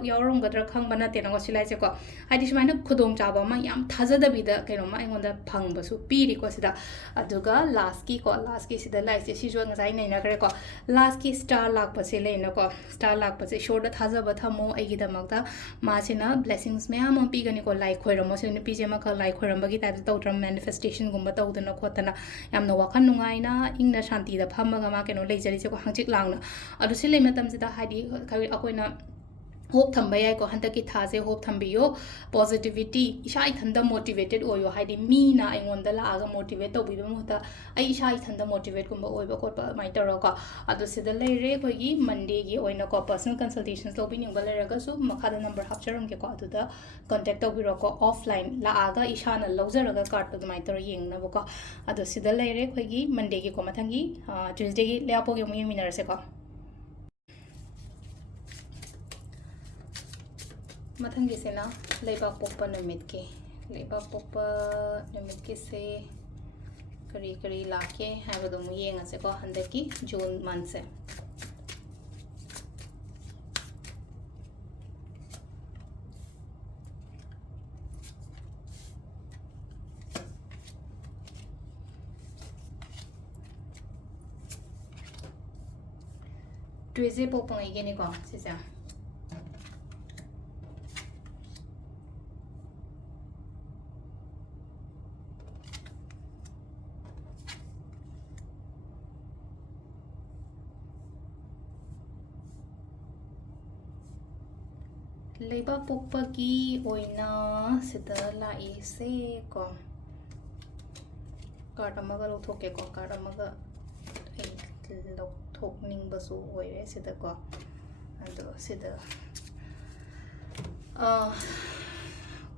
ꯌꯥꯎꯔꯝꯒꯗ꯭ꯔꯥ ꯈꯪꯕ ꯅꯠꯇꯦꯅꯀꯣ ꯁꯤ ꯂꯥꯛꯏꯁꯦꯀꯣ ꯍꯥꯏꯗꯤ ꯁꯨꯃꯥꯏꯅ ꯈꯨꯗꯣꯡꯆꯥꯕ ꯑꯃ ꯌꯥꯝ ꯊꯥꯖꯗꯕꯤꯗ ꯀꯩꯅꯣꯝꯃ ꯑꯩꯉꯣꯟꯗ ꯐꯪꯕꯁꯨ ꯄꯤꯔꯤꯀꯣ ꯁꯤꯗ ꯑꯗꯨꯒ ꯂꯥꯁꯀꯤ ꯁꯤꯗ ꯂꯥꯛꯏꯁꯦ ꯁꯤꯁꯨ ꯉꯁꯥꯏ ꯅꯩꯅꯈ꯭ꯔꯦꯀꯣ ꯂꯥꯁꯀꯤ ꯁ꯭ꯇꯥꯔ ꯂꯥꯛꯄꯁꯦ ꯂꯩꯅꯀꯣ ꯁ꯭ꯇꯥꯔ ꯂꯥꯛꯄꯁꯦ ꯏꯁꯣꯔꯗ ꯊꯥꯖꯕ ꯊꯝꯃꯣ ꯑꯩꯒꯤꯗꯃꯛꯇ ꯃꯥꯁꯤꯅ ꯕ꯭ꯂꯦꯁꯤꯡꯁ ꯃꯌꯥꯝ ꯑꯃ ꯄꯤꯒꯅꯤꯀꯣ ꯂꯥꯏ ꯈꯣꯏꯔꯝꯃꯣ ꯁꯤ ꯅꯨꯄꯤꯁꯦ ꯑꯃꯈꯛ ꯂꯥꯏ ꯈꯣꯏꯔꯝꯕꯒꯤ ꯇꯥꯏꯞꯇ ꯇꯧꯗ꯭ꯔꯥ ꯃꯦꯅꯤꯐꯦꯁꯇꯦꯁꯟꯒꯨꯝꯕ ꯇꯧꯗꯅ ꯈꯣꯠꯇꯅ ꯌꯥꯝꯅ ꯋꯥꯈꯜ ꯅꯨꯡꯉꯥꯏꯅ ꯏꯪꯅ ꯁꯥꯟꯇꯤꯗ ꯐꯝꯃꯒ ꯃꯥ ꯀꯩꯅꯣ ꯂꯩꯖꯔꯤꯁꯦꯀꯣ ꯍꯪꯆꯤꯛ ꯂꯥꯡꯅ ꯑꯗꯨ ꯁꯤ ꯂꯩ ꯃꯇꯝꯁꯤꯗ ꯍꯥꯏꯗꯤ ꯑꯩꯈꯣꯏꯅ ꯍꯣꯞ ꯊꯝꯕ ꯌꯥꯏꯀꯣ ꯍꯟꯗꯛꯀꯤ ꯊꯥꯁꯦ ꯍꯣꯞ ꯊꯝꯕꯤꯌꯣ ꯄꯣꯖꯤꯇꯤꯕꯤꯇꯤ ꯏꯁꯥ ꯏꯊꯟꯗ ꯃꯣꯇꯤꯕꯦꯇꯦꯠ ꯑꯣꯏꯌꯣ ꯍꯥꯏꯗꯤ ꯃꯤꯅ ꯑꯩꯉꯣꯟꯗ ꯂꯥꯛꯑꯒ ꯃꯣꯇꯤꯕꯦꯠ ꯇꯧꯕꯤꯕ ꯃꯍꯨꯠꯇ ꯑꯩ ꯏꯁꯥ ꯏꯊꯟꯗ ꯃꯣꯇꯤꯕꯦꯠꯀꯨꯝꯕ ꯑꯣꯏꯕ ꯈꯣꯠꯄ ꯑꯗꯨꯃꯥꯏꯅ ꯇꯧꯔꯒꯀꯣ ꯑꯗꯣ ꯁꯤꯗ ꯂꯩꯔꯦ ꯑꯩꯈꯣꯏꯒꯤ ꯃꯟꯗꯦꯒꯤ ꯑꯣꯏꯅꯀꯣ ꯄꯔꯁꯅꯦꯜ ꯀꯟꯁꯜꯇꯦꯁꯟꯁ ꯂꯧꯕꯤꯅꯤꯡꯕ ꯂꯩꯔꯒꯁꯨ ꯃꯈꯥꯗ ꯅꯝꯕꯔ ꯍꯥꯞꯆꯔꯝꯒꯦꯀꯣ ꯑꯗꯨꯗ ꯀꯟꯇꯦꯛ ꯇꯧꯕꯤꯔꯣꯀꯣ ꯑꯣꯐꯂꯥꯏꯟ ꯂꯥꯛꯑꯒ ꯏꯁꯥꯅ ꯂꯧꯖꯔꯒ ꯀꯥꯔꯠꯇꯣ ꯑꯗꯨꯃꯥꯏꯅ ꯇꯧꯔ ꯌꯦꯡꯅꯕꯀꯣ ꯑꯗꯣ ꯁꯤꯗ ꯂꯩꯔꯦ ꯑꯩꯈꯣꯏꯒꯤ ꯃꯟꯗꯦꯒꯤꯀꯣ ꯃꯊꯪꯒꯤ ꯇ꯭ꯌꯨꯁꯗꯦꯒꯤ ꯂꯩꯍꯥꯎꯄꯣꯛꯒꯤ ꯑꯃꯨꯛ ꯌꯦꯡꯃꯤꯟꯅꯔꯁꯦꯀꯣ ꯃꯊꯪꯒꯤꯁꯤꯅ ꯂꯩꯕꯥꯛ ꯄꯣꯛꯄ ꯅꯨꯃꯤꯠꯀꯤ ꯂꯩꯕꯥꯛ ꯄꯣꯛꯄ ꯅꯨꯃꯤꯠꯀꯤꯁꯦ ꯀꯔꯤ ꯀꯔꯤ ꯂꯥꯛꯀꯦ ꯍꯥꯏꯕꯗꯣ ꯑꯃꯨꯛ ꯌꯦꯡꯉꯁꯦꯀꯣ ꯍꯟꯗꯛꯀꯤ ꯖꯨꯟ ꯃꯟꯊꯁꯦ ꯇ꯭ꯋꯤꯁꯗꯦ ꯄꯣꯛꯄꯉꯩꯒꯤꯅꯤꯀꯣ ꯁꯤꯁꯦ ꯂꯩꯕꯥꯛ ꯄꯣꯛꯄꯒꯤ ꯑꯣꯏꯅ ꯁꯤꯗ ꯂꯥꯛꯏꯁꯦ ꯀꯣ ꯀꯥꯔꯠ ꯑꯃꯒ ꯂꯧꯊꯣꯛꯀꯦꯀꯣ ꯀꯥꯔꯠ ꯑꯃꯒ ꯑꯩ ꯂꯧꯊꯣꯛꯅꯤꯡꯕꯁꯨ ꯑꯣꯏꯔꯦ ꯁꯤꯗꯀꯣ ꯑꯗꯣ ꯁꯤꯗ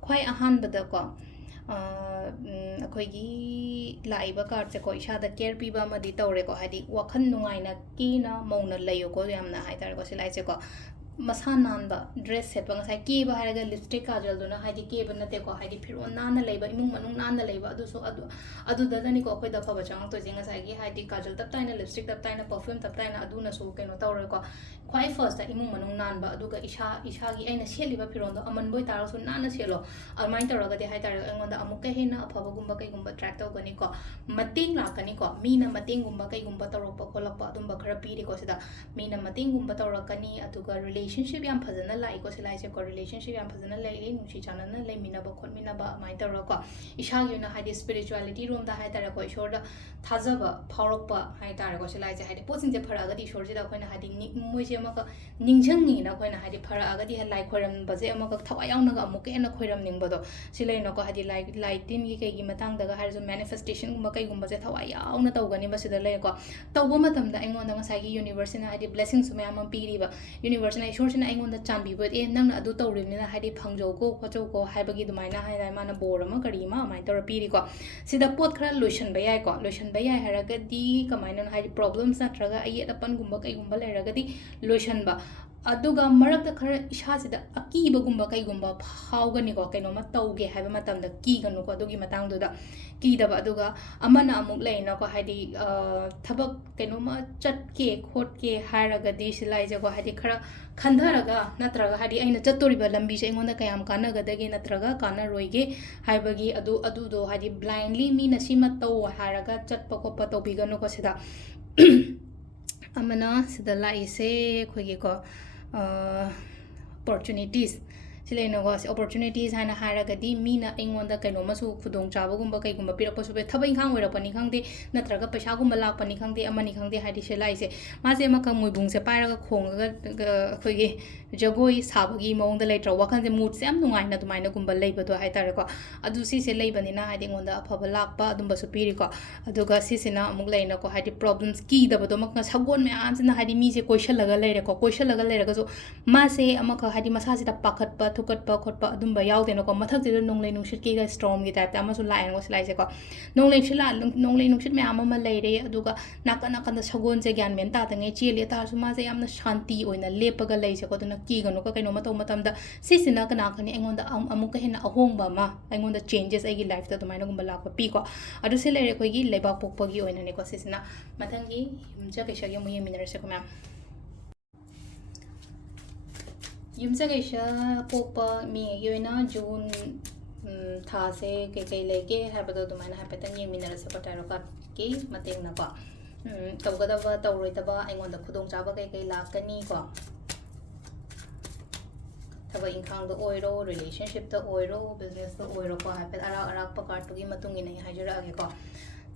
ꯈ꯭ꯋꯥꯏ ꯑꯍꯥꯟꯕꯗꯀꯣ ꯑꯩꯈꯣꯏꯒꯤ ꯂꯥꯛꯏꯕ ꯀꯥꯔꯠꯁꯦꯀꯣ ꯏꯁꯥꯗ ꯀꯦꯌꯔ ꯄꯤꯕ ꯑꯃꯗꯤ ꯇꯧꯔꯦꯀꯣ ꯍꯥꯏꯗꯤ ꯋꯥꯈꯜ ꯅꯨꯡꯉꯥꯏꯅ ꯀꯦꯅ ꯃꯧꯅ ꯂꯩꯌꯣꯀꯣ ꯌꯥꯝꯅ ꯍꯥꯏꯇꯥꯔꯦꯀꯣ ꯁꯤ ꯂꯥꯛꯏꯁꯦꯀꯣ masa nanba dress set bang sai ke ba haraga lipstick kajal do na haidi ke ba nate ko haidi phiro nan na leiba imung manung nan na leiba adu so adu da ni ko khoi da pha ba chang to jinga sai gi haidi kajal tap tai na lipstick tap tai na perfume tap tai na adu na so ke no tawre ko khwai first da imung manung nan ba adu ga isha gi aina seli ba phiro do aman boy tar so nan na selo almain tar ga de hai tar engon da amuk ke hena pha ba gumba kai gumba track to gani ko mating la kani ko mi na mating gumba kai gumba tarok pa kolak pa dum ba khara pi ri ko sida mi na mating gumba tawrakani adu ga relationship yam phajana lai ko silai se ko relationship yam phajana lai le nungsi chana na lai mina ba khot mina ba mai tar ko isha gi na haidi spirituality room da hai tar ko ishor da thaja ba phawrok pa hai tar ko silai se haidi posin je phara ga di ishor ji da khoina haidi moi je ma ka ningjang ni na khoina haidi phara ga di lai khoram ba je ma ka thawai yaw na ga amuk ke na khoram ning ba do silai no ko haidi lai tin gi kai gi matang da ga har jo manifestation gumba kai gumba je thawai yaw na taw gani ba sida lai ko tawbo matam da engon da ngasai gi universe na haidi blessings ma yam piri ba universe na ishor sina engon da chambi ba e nang na adu tawrim ni na haidi phangjo ko khojo ko hai ba gi dumai na hai dai ma na bor ma kari ma mai tor piri ko sida pot khara lotion ba yai ko lotion ba yai haraga di kamai na haidi problems na traga ai apan gumba kai gumba lai raga di lotion ba aduga marak da khara isha sida aki ba gumba kai gumba phau ga ni ko kaino ma tauge hai ba matam da ki ga no ko adugi matang do da ki da ba aduga amana amuk lai na ko haidi thabak kaino ma chat ke khot ke haraga di silai je ko haidi khara khandaraga natraga haidi aina chatori ba lambi se engon da kayam kana ga dage natraga kana roige hai ba gi adu do haidi blindly mi na sima taw haraga chat pa ko pa to bi ga no ko sida amana sida lai se khogi ko opportunities sile no was opportunities hana haraga di mina engonda kaino masu khudong chaba gumba kai gumba pira pasu be thabai khang wera pani khangde natraga paisa gumba la pani khangde amani khangde hadi se lai se ma se ma ka mui bung se paira ga khong ga khogi jagoi sabagi mong da letra wakan se mood se am nungai na dumai na gumba leiba do hai tar ko adu si se leiba ni na hadi ngonda afaba lakpa adum basu piri ko aduga si se na amuk leina ko hadi problems ki da bodo mak na sagon me am se na hadi mi se question laga leire ko question laga leire ga so ma se amaka hadi masa se ta pakhat pa thukat pa khot pa adum ba yaw de no ko mathak je nong lei nungshit ki ga storm gi type ta ma su lai ngo slai se ko nong lei shila nong lei nungshit me am ma leire aduga nakana kan da sagon je gyan men ta ta nge chi le ta su ma se am na shanti oina lepaga lei se ko na ki gano ka kaino mato matam da sisina kana khani engon da amuka hena ahong ba ma engon da changes ai gi life da tumai na gumba lakpa pi ko adu se lere khoi gi lebak pokpa gi oina ne ko sisina mathang gi yumcha kaisha gi muye minare se ko ma'am yumcha kaisha pokpa mi gi oina june tha se ke kai lege ha ba da tumai na ha petan yeng minare se ko taro ka ki mateng na ko tawgada ba tawroi ta ba engon da khudong cha ba kai kai lakani ko thaba inkhang da oiro relationship da oiro business da oiro ko ha pet arak pa kartu gi matung ina ha jara age ko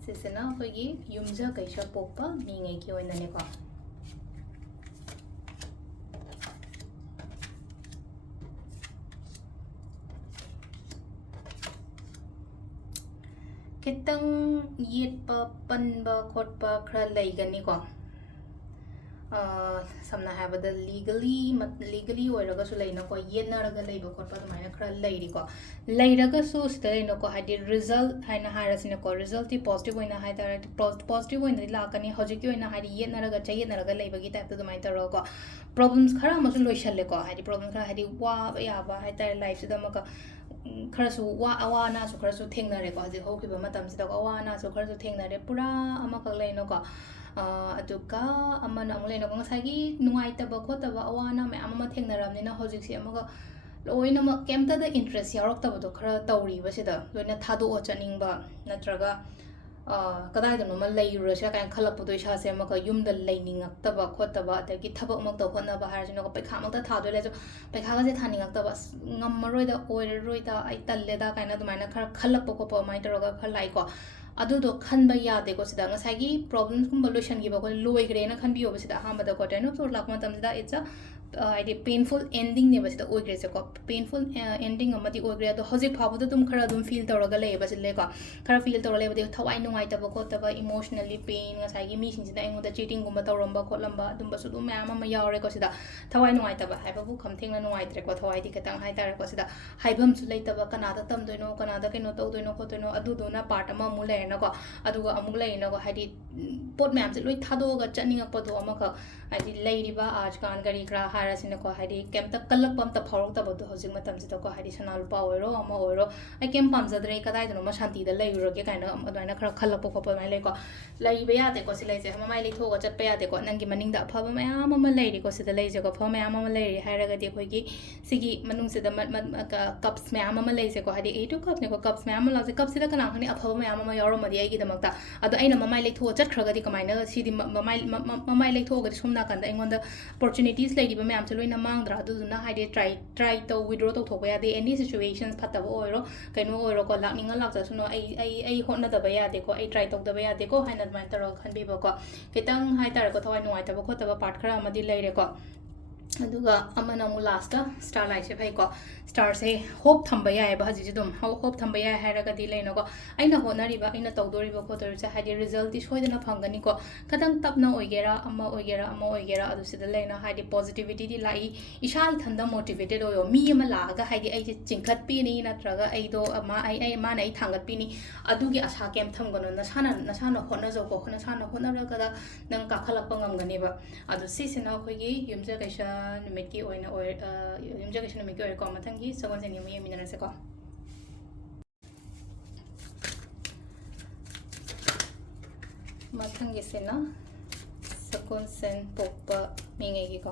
sisena khoi gi yumja kaisa pokpa mi ngai ki oina ne ko kitang yet pa pan ba khot pa khra lai gani ko samna habada legally oiraga su leina ko yenaraga leiba khotpa dumaina khara leiri ko leiraga su steina ko hadi result haina harasina ko result ti positive oina hai tar positive oina lakani hojiki oina hadi yenaraga chayyenaraga leiba gi type dumai tar ko problems khara masu loishalle ko hadi problem khara hadi wa ya ba hai tar life sida maka khara su wa awana su khara su thengnare ko hadi hokiba matam sida ko awana su khara su thengnare pura ama khak leino ko aduga amana amule no ngasai gi nuai ta ba khota ba awana me ama thengnaram ni na hojik si ama loina ma kemta da interest yarok ta do khara tawri ba sida loina thado o chaning ba natraga kadai da no ma lei ru sha kan khalap do sha se ma ka yum da leining ak ta ba khota ba da gi thabak mak ta hona ba har jino ko pekha mak ta thado le jo pekha ga je thani ak ta ba ngam maroi da oir roi da ai talle da kaina du mai na khara khalap ko pa mai ta ga khalai ko adu do khan ba ya de ko sida ngasai gi problems kum solution gi ba ko loi gre na khan bi ob sida ha ma da ko ta no so lak ma tam da it's a ide painful ending ne ba sida oi gre se ko painful ending amadi oi gre do hoji phabu da tum khara dum feel tor ga le ba sile ko khara feel tor le ba de thawai nungai ta ba ko ta ba emotionally pain ngasai gi mi sing sida engu da cheating gum ba torom ba kholam ba dum ba su dum ma ma yaw re ko sida thawai nungai ta ba hai ba bu kham theng na nungai tre ko thawai di katang hai tar ko sida haibam su le ta ba kana da tam do no kana da ke no to do no ko to no adu do na part ama mu le na ko aduga amuk lai na ko hadi pot ma'am se loi thado ga chaning pa do ama ka hadi lai ri ba aaj kan gari kra ꯍꯥꯏꯔꯁꯤꯅꯀꯣ ꯍꯥꯏꯗꯤ ꯀꯩꯝꯇ ꯀꯜꯂꯛꯄ ꯑꯝꯇ ꯐꯥꯎꯔꯛꯇꯕꯗꯣ ꯍꯧꯖꯤꯛ ꯃꯇꯝꯁꯤꯗꯀꯣ ꯍꯥꯏꯗꯤ ꯁꯅꯥ ꯂꯨꯄꯥ ꯑꯣꯏꯔꯣ ꯑꯃ ꯑꯣꯏꯔꯣ ꯑꯩ ꯀꯩꯝ ꯄꯥꯝꯖꯗ꯭ꯔꯦ ꯀꯗꯥꯏꯗꯅꯣꯃ ꯁꯥꯟꯇꯤꯗ ꯂꯩꯔꯨꯔꯒꯦ ꯀꯥꯏꯅ ꯑꯗꯨꯃꯥꯏꯅ ꯈꯔ ꯈꯜꯂꯛꯄ ꯈꯣꯠꯄ ꯑꯗꯨꯃꯥꯏꯅ ꯂꯩꯀꯣ ꯂꯩꯕ ꯌꯥꯗꯦꯀꯣ ꯁꯤ ꯂꯩꯁꯦ ꯃꯃꯥꯏ ꯂꯩꯊꯣꯛꯑꯒ ꯆꯠꯄ ꯌꯥꯗꯦꯀꯣ ꯅꯪꯒꯤ ꯃꯅꯤꯡꯗ ꯑꯐꯕ ꯃꯌꯥꯝ ꯑꯃ ꯂꯩꯔꯤꯀꯣ ꯁꯤꯗ ꯂꯩꯁꯦꯀꯣ ꯑꯐꯕ ꯃꯌꯥꯝ ꯑꯃ ꯂꯩꯔꯤ ꯍꯥꯏꯔꯒꯗꯤ ꯑꯩꯈꯣꯏꯒꯤ ꯁꯤꯒꯤ ꯃꯅꯨꯡꯁꯤꯗ ꯀꯞꯁ ꯃꯌꯥꯝ ꯑꯃ ꯂꯩꯁꯦꯀꯣ ꯍꯥꯏꯗꯤ 8 ꯀꯞꯅꯦꯀꯣ ꯀꯞꯁ ꯃꯌꯥꯝ ꯑꯃ ꯂꯥꯛꯁꯦ ꯀꯞꯁꯤꯗ ꯀꯅꯥ ꯈꯪꯅꯤ ꯑꯐꯕ ꯃꯌꯥꯝ ꯑꯃ ꯌꯥꯎꯔꯝꯃꯗꯤ ꯑꯩꯒꯤꯗꯃꯛꯇ ꯑꯗꯣ ꯑꯩꯅ ꯃꯃꯥꯏ ꯂꯩꯊꯣꯛꯑ ꯆꯠꯈ꯭ꯔꯒꯗꯤ ꯀꯃꯥꯏꯅ ꯁꯤꯗꯤ ꯃꯃꯥꯏ ꯂꯩꯊꯣꯛꯑꯒꯗꯤ ꯁꯣꯝ ꯅꯥꯀꯟꯗ ꯑꯩꯉꯣꯟꯗ ꯑꯣꯄꯣꯔꯆꯨꯅꯤꯇꯤꯁ ꯂꯩꯔꯤꯕ ꯃꯌꯥꯝꯁꯦ ꯂꯣꯏꯅ ꯃꯥꯡꯗ꯭ꯔꯥ ꯑꯗꯨꯗꯨꯅ ꯍꯥꯏꯗꯤ ꯇ꯭ꯔꯥꯏ ꯇꯧ ꯋꯤꯗ꯭ꯔꯣ ꯇꯧꯊꯣꯛꯄ ꯌꯥꯗꯦ ꯑꯦꯅꯤ ꯁꯤꯆꯨꯋꯦꯁꯟꯁ ꯐꯠꯇꯕ ꯑꯣꯏꯔꯣ ꯀꯩꯅꯣ ꯑꯣꯏꯔꯣꯀꯣ ꯂꯥꯛꯅꯤꯡꯉ ꯂꯥꯛꯆꯁꯅꯨ ꯑꯩ ꯍꯣꯠꯅꯗꯕ ꯌꯥꯗꯦꯀꯣ ꯑꯩ ꯇ꯭ꯔꯥꯏ ꯇꯧꯗꯕ ꯌꯥꯗꯦꯀꯣ ꯍꯥꯏꯅ ꯑꯗꯨꯃꯥꯏꯅ ꯇꯧꯔꯒ ꯈꯟꯕꯤꯕꯀꯣ ꯈꯤꯇꯪ ꯍꯥꯏꯇꯥꯔꯦꯀꯣ ꯊꯋꯥꯏ ꯅꯨꯡꯉꯥꯏꯇꯕ ꯈꯣꯠꯇꯕ ꯄꯥꯔꯠ ꯈꯔ ꯑꯃꯗꯤ ꯂꯩꯔꯦꯀꯣ ꯑꯗꯨꯒ ꯑꯃꯅ ꯑꯃꯨꯛ ꯂꯥꯁꯇ ꯁ꯭ꯇꯥꯔ ꯂꯥꯏꯠꯁꯦ ꯐꯩꯀꯣ ꯁ꯭ꯇꯥꯔꯁꯦ ꯍꯣꯞ ꯊꯝꯕ ꯌꯥꯏꯑꯕ ꯍꯧꯖꯤꯛꯁꯦ ꯑꯗꯨꯝ ꯍꯣꯞ ꯊꯝꯕ ꯌꯥꯏ ꯍꯥꯏꯔꯒꯗꯤ ꯂꯩꯅꯀꯣ ꯑꯩꯅ ꯍꯣꯠꯅꯔꯤꯕ ꯑꯩꯅ ꯇꯧꯗꯣꯔꯤꯕ ꯈꯣꯠꯇꯣꯔꯤꯕꯁꯦ ꯍꯥꯏꯗꯤ ꯔꯤꯖꯜꯇꯤ ꯁꯣꯏꯗꯅ ꯐꯪꯒꯅꯤꯀꯣ ꯈꯤꯇꯪ ꯇꯞꯅ ꯑꯣꯏꯒꯦꯔꯥ ꯑꯃ ꯑꯣꯏꯒꯦꯔꯥ ꯑꯗꯨ ꯁꯤꯗ ꯂꯩꯅ ꯍꯥꯏꯗꯤ ꯄꯣꯖꯤꯇꯤꯕꯤꯇꯤꯗꯤ ꯂꯥꯛꯏ ꯏꯁꯥ ꯏꯊꯟꯗ ꯃꯣꯇꯤꯕꯦꯇꯦड ꯑꯣꯏꯌꯣ ꯃꯤ ꯑꯃ ꯂꯥꯛꯑꯒ ꯍꯥꯏꯗꯤ ꯑꯩꯁꯦ ꯆꯤꯡꯈꯠꯄꯤꯅꯤ ꯅꯠꯇ꯭ꯔꯒ ꯑꯩꯗꯣ ꯃꯥꯅ ꯑꯩ ꯊꯥꯡꯒꯠꯄꯤꯅꯤ ꯑꯗꯨꯒꯤ ꯑꯁꯥ ꯀꯩꯝ ꯊꯝꯒꯅꯣ ꯅꯁꯥꯅ ꯍꯣꯠꯅꯖꯧꯀꯣ ꯅꯁꯥꯅ ꯍꯣꯠꯅꯔꯒ ꯅꯪ ꯀꯥꯈꯠꯂꯛꯄ ꯉꯝꯒꯅꯦꯕ ꯑꯗꯣ ꯁꯤꯁꯤꯅ ꯑꯩꯈꯣꯏꯒꯤ ꯌꯨꯝꯖꯀꯩꯁ ꯅꯨꯃꯤꯠꯀꯤ ꯑꯣꯏꯅ ꯌꯨꯝꯖꯀꯩꯁ ꯅꯨꯃꯤꯠꯀꯤ ꯑꯣꯏꯔꯦꯀꯣ ꯃꯊꯪꯒꯤ ꯁꯒꯣꯜꯁꯦꯟꯒꯤ ꯑꯃꯨꯛ ꯌꯦꯡꯃꯤꯟꯅꯔꯁꯦꯀꯣ ꯃꯊꯪꯒꯤꯁꯤꯅ ꯁꯒꯣꯜꯁꯦꯟ ꯄꯣꯛꯄ ꯃꯤꯉꯩꯒꯤꯀꯣ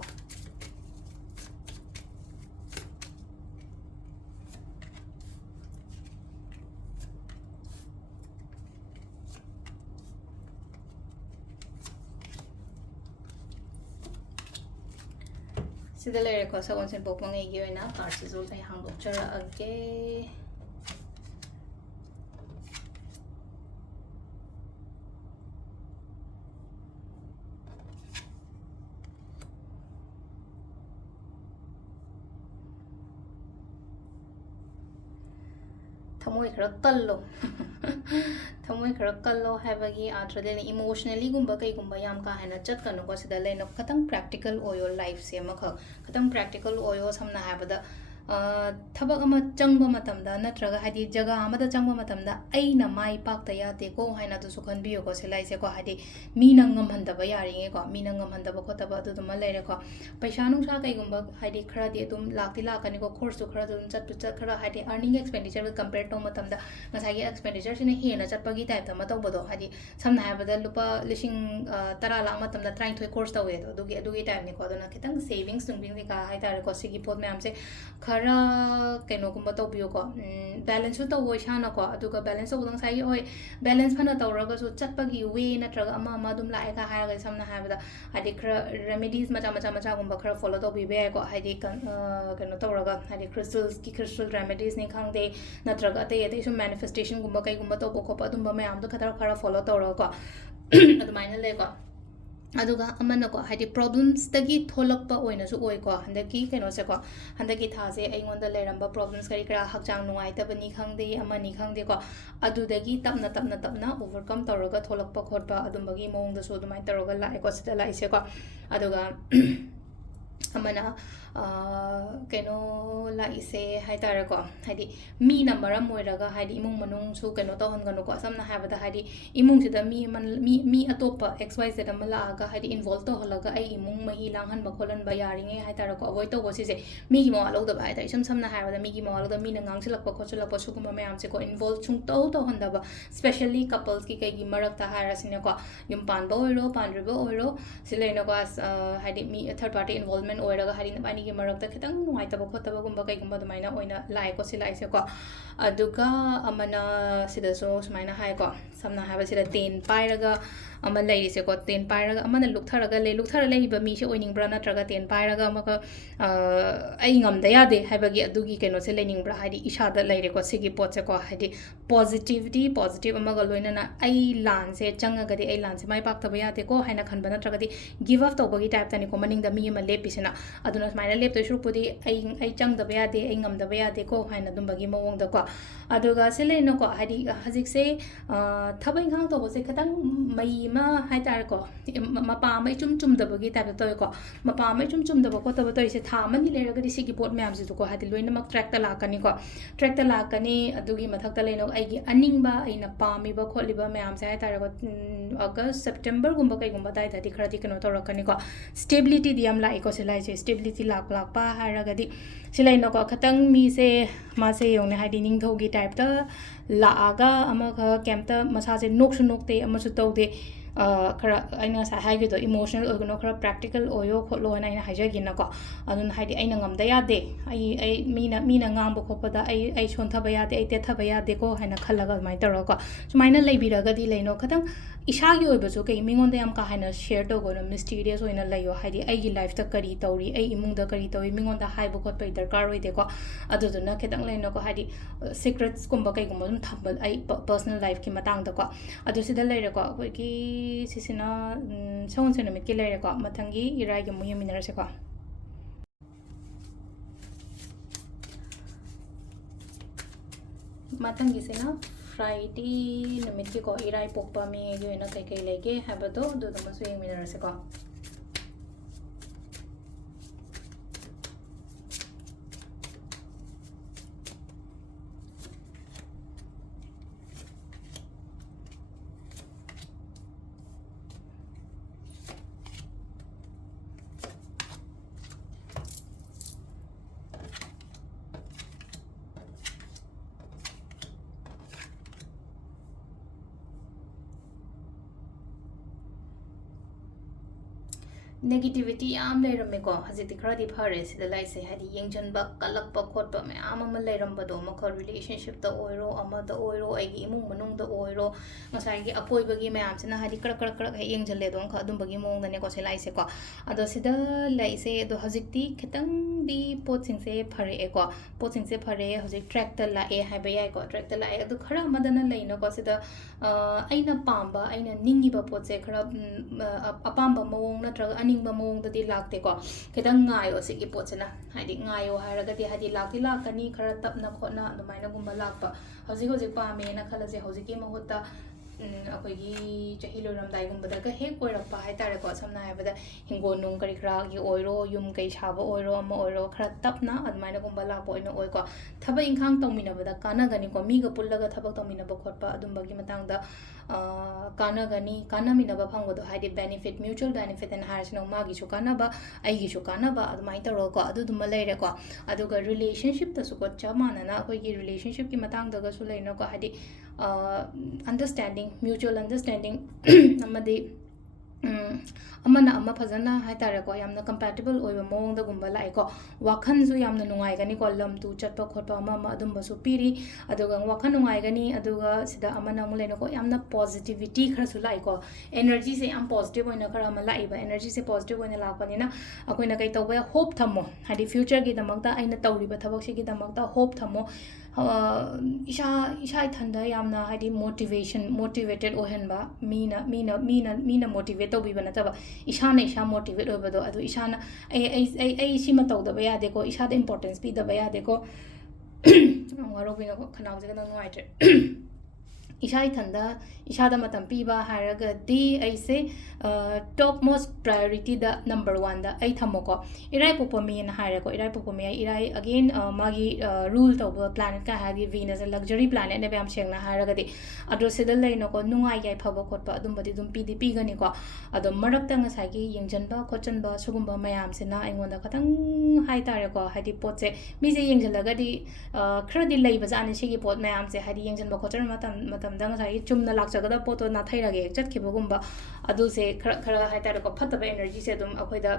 ꯁꯤꯗ ꯂꯩꯔꯦꯀꯣ ꯁꯒꯣꯜꯁꯦꯟ ꯄꯣꯛꯄ ꯉꯩꯒꯤ ꯑꯣꯏꯅ ꯀꯥꯔꯠ ꯁꯤꯖꯨ ꯑꯩ ꯍꯥꯡꯗꯣꯛꯆꯔꯛꯑꯒꯦ ꯊꯃꯣꯏ ꯈꯔ ꯀꯜꯂꯣ ꯊꯃꯣꯏ ꯈꯔ ꯀꯜꯂꯣ ꯍꯥꯏꯕꯒꯤ ꯑꯥꯔꯊꯗ ꯏꯃꯣꯁꯅꯦꯂꯤꯒꯨꯝꯕ ꯀꯩꯒꯨꯝꯕ ꯌꯥꯝ ꯀꯥ ꯍꯦꯟꯅ ꯆꯠꯀꯅꯨꯀꯣ ꯁꯤꯗ ꯂꯩꯅ ꯈꯤꯇꯪ ꯄ꯭ꯔꯦꯛꯇꯤꯀꯦꯜ ꯑꯣꯏꯌꯣ ꯂꯥꯏꯐꯁꯦ ꯑꯃꯈꯛ ꯈꯤꯇꯪ ꯄ꯭ꯔꯦꯛꯇꯤꯀꯦꯜ ꯑꯣꯏꯌꯣ ꯁꯝꯅ ꯍꯥꯏꯔꯕꯗ ꯊꯕꯛ ꯑꯃ ꯆꯪꯕ ꯃꯇꯝꯗ ꯅꯠꯇ꯭ꯔꯒ ꯍꯥꯏꯗꯤ ꯖꯒꯥ ꯑꯃꯗ ꯆꯪꯕ ꯃꯇꯝꯗ ꯑꯩꯅ ꯃꯥꯏ ꯄꯥꯛꯇ ꯌꯥꯗꯦꯀꯣ ꯍꯥꯏꯅ ꯑꯗꯨꯁꯨ ꯈꯟꯕꯤꯌꯨꯀꯣ ꯁꯤꯂꯥꯏꯁꯦꯀꯣ ꯍꯥꯏꯗꯤ ꯃꯤꯅ ꯉꯝꯍꯟꯗꯕ ꯌꯥꯔꯤꯉꯩꯀꯣ ꯃꯤꯅ ꯉꯝꯍꯟꯗꯕ ꯈꯣꯠꯇꯕ ꯑꯗꯨꯗꯨꯃ ꯂꯩꯔꯦꯀꯣ ꯄꯩꯁꯥ ꯅꯨꯡꯁꯥ ꯀꯩꯒꯨꯝꯕ ꯍꯥꯏꯗꯤ ꯈꯔꯗꯤ ꯑꯗꯨꯝ ꯂꯥꯛꯀꯅꯤꯀꯣ ꯈꯣꯔꯁꯁꯨ ꯈꯔ ꯑꯗꯨꯝ ꯈꯔ ꯍꯥꯏꯗꯤ ꯑꯔꯅꯤꯡ ꯑꯦꯛꯁꯄꯦꯟꯗꯤꯆꯔꯒ ꯀꯝꯄꯦꯌꯔ ꯇꯧꯕ ꯃꯇꯝꯗ ꯉꯁꯥꯏꯒꯤ ꯑꯦꯛꯁꯄꯦꯟꯗꯤꯆꯔꯁꯤꯅ ꯍꯦꯟꯅ ꯆꯠꯄꯒꯤ ꯇꯥꯏꯞꯇ ꯑꯃ ꯇꯧꯕꯗꯣ ꯍꯥꯏꯗꯤ ꯁꯝꯅ ꯍꯥꯏꯔꯕꯗ ꯂꯨꯄꯥ ꯂꯤꯁꯤꯡ 10 ꯂꯥꯛ ꯃꯇꯝꯗ 13 ꯀꯣꯔꯁ ꯇꯧꯋꯦꯗꯣ ꯑꯗꯨꯒꯤ ꯇꯥꯏꯞꯅꯤꯀꯣ ꯑꯗꯨꯅ ꯈꯤꯇꯪ ꯁꯦꯚꯤꯡꯁ ꯅꯨꯡꯕꯤꯡ ꯀꯩꯀꯥ ꯍꯥꯏꯇꯥꯔꯦꯀꯣ ꯁꯤꯒꯤ ꯄꯣꯠ ꯃꯌꯥꯝꯁꯦ ꯈꯔ ꯀꯩꯅꯣꯒꯨꯝꯕ ꯇꯧꯕꯤꯌꯨꯀꯣ ꯕꯦꯂꯦꯟꯁꯁꯨ ꯇꯧꯋꯣ ꯏꯁꯥꯅꯀꯣ ꯑꯗꯨꯒ ꯕꯦꯂꯦꯟꯁ ꯇꯧꯕꯗ ꯉꯁꯥꯏꯒꯤ ꯍꯣꯏ ꯕꯦꯂꯦꯟꯁ ꯐꯅ ꯇꯧꯔꯒꯁꯨ ꯆꯠꯄꯒꯤ ꯋꯦ ꯅꯠꯇ꯭ꯔꯒ ꯑꯃ ꯑꯗꯨꯝ ꯂꯥꯛꯑꯦꯒ ꯍꯥꯏꯔꯒꯗꯤ ꯁꯝꯅ ꯍꯥꯏꯔꯕꯗ ꯍꯥꯏꯗꯤ ꯈꯔ ꯔꯦꯃꯤꯗꯤꯁ ꯃꯆꯥꯒꯨꯝꯕ ꯈꯔ ꯐꯣꯂꯣ ꯇꯧꯕꯤꯕ ꯌꯥꯏꯀꯣ ꯍꯥꯏꯗꯤ ꯀꯩꯅꯣ ꯇꯧꯔꯒ ꯍꯥꯏꯗꯤ ꯈ꯭ꯔꯤꯁꯇꯜ ꯔꯦꯃꯤꯗꯤꯁꯅꯤ ꯈꯪꯗꯦ ꯅꯠꯇ꯭ꯔꯒ ꯑꯇꯩ ꯁꯨꯝ ꯃꯦꯅꯤꯐꯦꯁꯇꯦꯁꯟꯒꯨꯝꯕ ꯀꯩꯒꯨꯝꯕ ꯇꯧꯕ ꯈꯣꯠꯄ ꯑꯗꯨꯝꯕ ꯃꯌꯥꯝꯗꯣ ꯈꯔ ꯐꯣꯂꯣ ꯇꯧꯔꯒꯀꯣ ꯑꯗꯨꯃꯥꯏꯅ ꯂꯩꯀꯣ ꯑꯗꯨꯒ ꯑꯃꯅꯀꯣ ꯍꯥꯏꯗꯤ ꯄ꯭ꯔꯣꯕ꯭ꯂꯦꯝꯁꯇꯒꯤ ꯊꯣꯛꯂꯛꯄ ꯑꯣꯏꯅꯁꯨ ꯑꯣꯏꯀꯣ ꯍꯟꯗꯛꯀꯤ ꯀꯩꯅꯣꯁꯦꯀꯣ ꯍꯟꯗꯛꯀꯤ ꯊꯥꯁꯦ ꯑꯩꯉꯣꯟꯗ ꯂꯩꯔꯝꯕ ꯄ꯭ꯔꯣꯕ꯭ꯂꯦꯝꯁ ꯀꯔꯤ ꯀꯔꯥ ꯍꯛꯆꯥꯡ ꯅꯨꯡꯉꯥꯏꯇꯕꯅꯤ ꯈꯪꯗꯦ ꯑꯃꯅꯤ ꯈꯪꯗꯦꯀꯣ ꯑꯗꯨꯗꯒꯤ ꯇꯞꯅ ꯑꯣꯚꯔꯀꯝ ꯇꯧꯔꯒ ꯊꯣꯛꯂꯛꯄ ꯈꯣꯠꯄ ꯑꯗꯨꯝꯕꯒꯤ ꯃꯑꯣꯡꯗꯁꯨ ꯑꯗꯨꯃꯥꯏꯅ ꯇꯧꯔꯒ ꯂꯥꯛꯑꯦꯀꯣ ꯁꯤꯗ ꯂꯥꯛꯏꯁꯦꯀꯣ ꯑꯗꯨꯒ ꯑꯃꯅ ꯀꯩꯅꯣ ꯂꯥꯛꯏꯁꯦ ꯍꯥꯏꯇꯥꯔꯦꯀꯣ ꯍꯥꯏꯗꯤ ꯃꯤꯅ ꯃꯔꯝ ꯑꯣꯏꯔꯒ ꯍꯥꯏꯗꯤ ꯏꯃꯨꯡ ꯃꯅꯨꯡꯁꯨ ꯀꯩꯅꯣ ꯇꯧꯍꯟꯒꯅꯨꯀꯣ ꯁꯝꯅ ꯍꯥꯏꯔꯕꯗ ꯍꯥꯏꯗꯤ ꯏꯃꯨꯡꯁꯤꯗ mi ꯑꯇꯣꯞꯄ XYZ ꯑꯃ ꯂꯥꯛꯑꯒ ꯍꯥꯏꯗꯤ ꯏꯟꯚꯣꯜቭ ꯇꯧꯍꯜꯂꯒ ꯑꯩ ꯏꯃꯨꯡ ꯃꯍꯤ ꯂꯥꯡꯍꯟꯕ ꯈꯣꯠꯍꯟꯕ ꯌꯥꯔꯤꯉꯩ ꯍꯥꯏꯇꯥꯔꯦꯀꯣ ꯑꯦꯚꯣꯏꯗ ꯇꯧꯕ ꯁꯤꯁꯦ ꯃꯤꯒꯤ ꯃꯋꯥ ꯂꯧꯗꯕ ꯍꯥꯏꯇꯥꯔꯦ ꯏꯁꯝ ꯁꯝꯅ ꯍꯥꯏꯔꯕꯗ ꯃꯤꯒꯤ ꯃꯋꯥ ꯂꯧꯗꯕ ꯃꯤꯅ ꯉꯥꯡꯁꯤꯜꯂꯛꯄ ꯈꯣꯠꯆꯤꯜꯂꯛꯄ ꯁꯤꯒꯨꯝꯕ ꯃꯌꯥꯝꯁꯦꯀꯣ ꯏꯟꯚꯣꯜቭ ꯁꯨꯡꯇꯧ ꯇꯧꯍꯟꯗꯕ ꯁ꯭ꯄꯦꯁꯦꯜꯂꯤ ꯀꯄꯜꯁꯀꯤ ꯀꯩꯒꯤ ꯃꯔꯛꯇ ꯍꯥꯏꯔꯁꯤꯅꯦꯀꯣ ꯌꯨꯝ ꯄꯥꯟꯕ ꯑꯣꯏꯔꯣ ꯄꯥꯟꯗ꯭ꯔꯤꯕ ꯑꯣꯏꯔꯣ ꯁꯤ ꯂꯩꯅꯀꯣ ꯍꯥꯏꯗꯤ ꯃꯤ ꯊꯔꯗ ꯄꯥꯔꯇꯤ ꯏꯟꯚꯣꯜꯚꯃꯦꯟ ꯑꯣꯏꯔꯒ ꯍꯥꯏꯗꯤ ꯅꯕꯥꯅꯤꯒꯤ ꯃꯔꯛꯇ ꯈꯤꯇꯪ ꯅꯨꯡꯉꯥꯏꯇꯕ ꯈꯣꯠꯇꯕꯒꯨꯝꯕ ꯀꯩꯒꯨꯝꯕ ꯑꯗꯨꯃꯥꯏꯅ ꯑꯣꯏꯅ ꯂꯥꯛꯑꯦꯀꯣ ꯁꯤ ꯂꯥꯛꯏꯁꯦꯀꯣ ꯑꯗꯨꯒ ꯑꯃꯅ ꯁꯤꯗꯁꯨ ꯁꯨꯃꯥꯏꯅ ꯍꯥꯏꯀꯣ ꯁꯝꯅ ꯍꯥꯏꯕꯁꯤꯗ 10 ꯄꯥꯏꯔꯒ ꯑꯃ ꯂꯩꯔꯤꯁꯦꯀꯣ 10 ꯄꯥꯏꯔꯒ ꯑꯃꯅ ꯂꯨꯛꯊꯔ ꯂꯩꯔꯤꯕ ꯃꯤꯁꯦ ꯑꯣꯏꯅꯤꯡꯕ꯭ꯔꯥ ꯅꯠꯇ꯭ꯔꯒ 10 ꯄꯥꯏꯔꯒ ꯑꯃꯒ ꯑꯩ ꯉꯝꯗ ꯌꯥꯗꯦ ꯍꯥꯏꯕꯒꯤ ꯑꯗꯨꯒꯤ ꯀꯩꯅꯣꯁꯦ ꯂꯩꯅꯤꯡꯕ꯭ꯔꯥ ꯍꯥꯏꯗꯤ ꯏꯁꯥꯗ ꯂꯩꯔꯦꯀꯣ ꯁꯤꯒꯤ ꯄꯣꯠꯁꯦꯀꯣ ꯍꯥꯏꯗꯤ ꯄꯣꯖꯤꯇꯤꯚ ꯑꯃꯒ ꯂꯣꯏꯅꯅ ꯑꯩ ꯂꯥꯟꯁꯦ ꯆꯪꯉꯒꯗꯤ ꯑꯩ ꯂꯥꯟꯁꯦ ꯃꯥꯏ ꯄꯥꯛꯇꯕ ꯌꯥꯗꯦꯀꯣ ꯍꯥꯏꯅ ꯈꯟꯕ ꯅꯠꯇ꯭ꯔꯒꯗꯤ ꯒꯤꯚ ꯑꯞ ꯇꯧꯕꯒꯤ ꯇꯥꯏꯞꯇꯅꯤꯀꯣ ꯃꯅꯤꯡꯗ ꯃꯤ ꯑꯃ ꯂꯦꯞꯄꯤꯁꯤꯅ ꯑꯗꯨꯅ ꯁꯨꯃꯥꯏꯅ ꯂꯦꯞꯇꯣꯏ ꯁꯔꯨꯛꯄꯨꯗꯤ ꯑꯩ ꯆꯪꯗꯕ ꯌꯥꯗꯦ ꯑꯩ ꯉꯝꯗꯕ ꯌꯥꯗꯦꯀꯣ ꯍꯥꯏꯅ ꯑꯗꯨꯝꯕꯒꯤ ꯃꯑꯣꯡꯗꯀꯣ ꯑꯗꯨꯒ ꯁꯤ ꯂꯩꯅꯀꯣ ꯍꯥꯏꯗꯤ ꯍꯧꯖꯤꯛꯁꯦ ꯊꯕꯛ ꯏꯪꯈꯥꯡ ꯇꯧꯕꯁꯦ ꯈꯤꯇꯪ ꯃꯩ ma hai tar ko ma pa mai chum da bagi ta to ko ma pa mai chum da ko to to se tha ma ni le ra ga si gi pot myam si ko ha di loina mak track ta la ka ni ko track ta la ka ni adu gi mathak ta le no ai gi aning ba ai na pa mi ba kholi ba myam se hai tar ko August September gumba kai gumba dai di khara di kano to ra ka ni ko stability di am la ko se lai se stability lak pa ha ra ga di silai no ko khatang mi se ma se yong ne ha di ning tho gi type ta la aga ama kha kemta masa se nok su nok te ama su to de khara aina sa hai gi do emotional organo khara practical oyo kholo na ina haja gi na ko adun hai di aina ngam da ya de ai mina ngam bo khopa da ai son tha ba ya de ai te tha ba ya de ko haina khalaga mai ta ro ko sumaina lei bi ra ga di leino khatang isha gi oi ba so kai mingon de am ka haina share to go no mysterious oina lai yo hai di ai gi life ta kari tauri ai imung da kari tawi mingon da hai bo khot pai darkar oi de ko adu du na khetang leino ko hai di secrets kumba kai gum dum thambal ai personal life ki matang da ko adu sida lai ra ko koi ki sisina sawon se namit ki lai ra ko mathangi irai gi mu yeminara se ko mathangi se na Friday namit ki ko irai pokpa mi gi na kai kai lege habado do do masu yeminara se ko negativity am leiram me ko hajiti khara di phare sida lai se hadi yengjan ba kalak pa khot pa me am leiram ba do ma kho relationship da oiro ama da oiro ai gi imung manung da oiro ngasai gi apoi ba gi me am sina hadi krak yengjal le dong kha dum ba gi mong da ne ko se lai se ko ado sida lai se do hajiti khitang di pot sing se phare e ko pot sing se phare hajik track ta la e hai ba yai ko track ta la e ado khara madana lai no ko sida aina pamba aina ningi ba pot se khara apamba mawong na traga aning ba mawong da di lakte ko khitang ngayo se gi pot sena hadi ngayo haraga di hadi lakti lakani khara tap na khona dumaina gumba lakpa hojik pa me na khala se hojik ki mahutta akoigi chahi loram dai gumba da ga he koirakpa hai tare ko samna hai bada hingo nung kari khra gi oiro yum kai chaba oiro ma oiro khara tapna admaina gumba la ko ina oi ko thaba inkhang tongmina bada kana gani ko mi ga pullaga thabak tongmina ba khotpa adum bagi matang da kana gani kana mina ba phang go do hai di benefit mutual benefit and harsh no ma gi chu kana ba ai gi chu kana ba admai ta ro ko adu dum lai re ko adu ga relationship ta su ko chamana na koi gi relationship ki matang da ga su lai no ko hai di understanding mutual understanding amadi amana ama phajana hai tare ko yamna compatible oiba mong da gumba lai ko wakhan su yamna nungai gani ko lam tu chatpa khotpa ama adum ba su piri aduga wakhan nungai gani aduga sida amana mu leno ko yamna positivity khara su lai ko energy se am positive oina khara ma lai ba energy se positive oina la pa ni na akoina kai tawba hope thamo hadi future gi damak da aina tawri ba thabak se gi damak da hope thamo isha thanda yamna hadi motivated ohenba mina motivate to bi bana taba isha na isha motivate obado adu isha na ai sima tawda ba ya de ko isha da importance bi da ba ya de ko ngaro bi no khanaw je ga ngai tre isha thanda isha da matam pi ba haraga di ai se top most priority da number 1 da ai thamoko irai popomi na hare ko irai popomi irai again magi rule to planet ka hadi Venus a luxury planet ne bam sheng na haraga di ado sedal lai no ko nungai gai phaba khotpa adum badi dum pi di pi gani ko ado marak ta ngasai gi yengjan ba khochan ba sugumba mayam se na aingon da khatang hai tare ko hadi pot se mi se yengjalaga di khra di lai ba jani se gi pot mayam se hadi yengjan ba khochan matam da ngasai chumna lakchagada poto na thairage chatkibagumba adu se khara hai tare ko phataba energy se dum akhoi da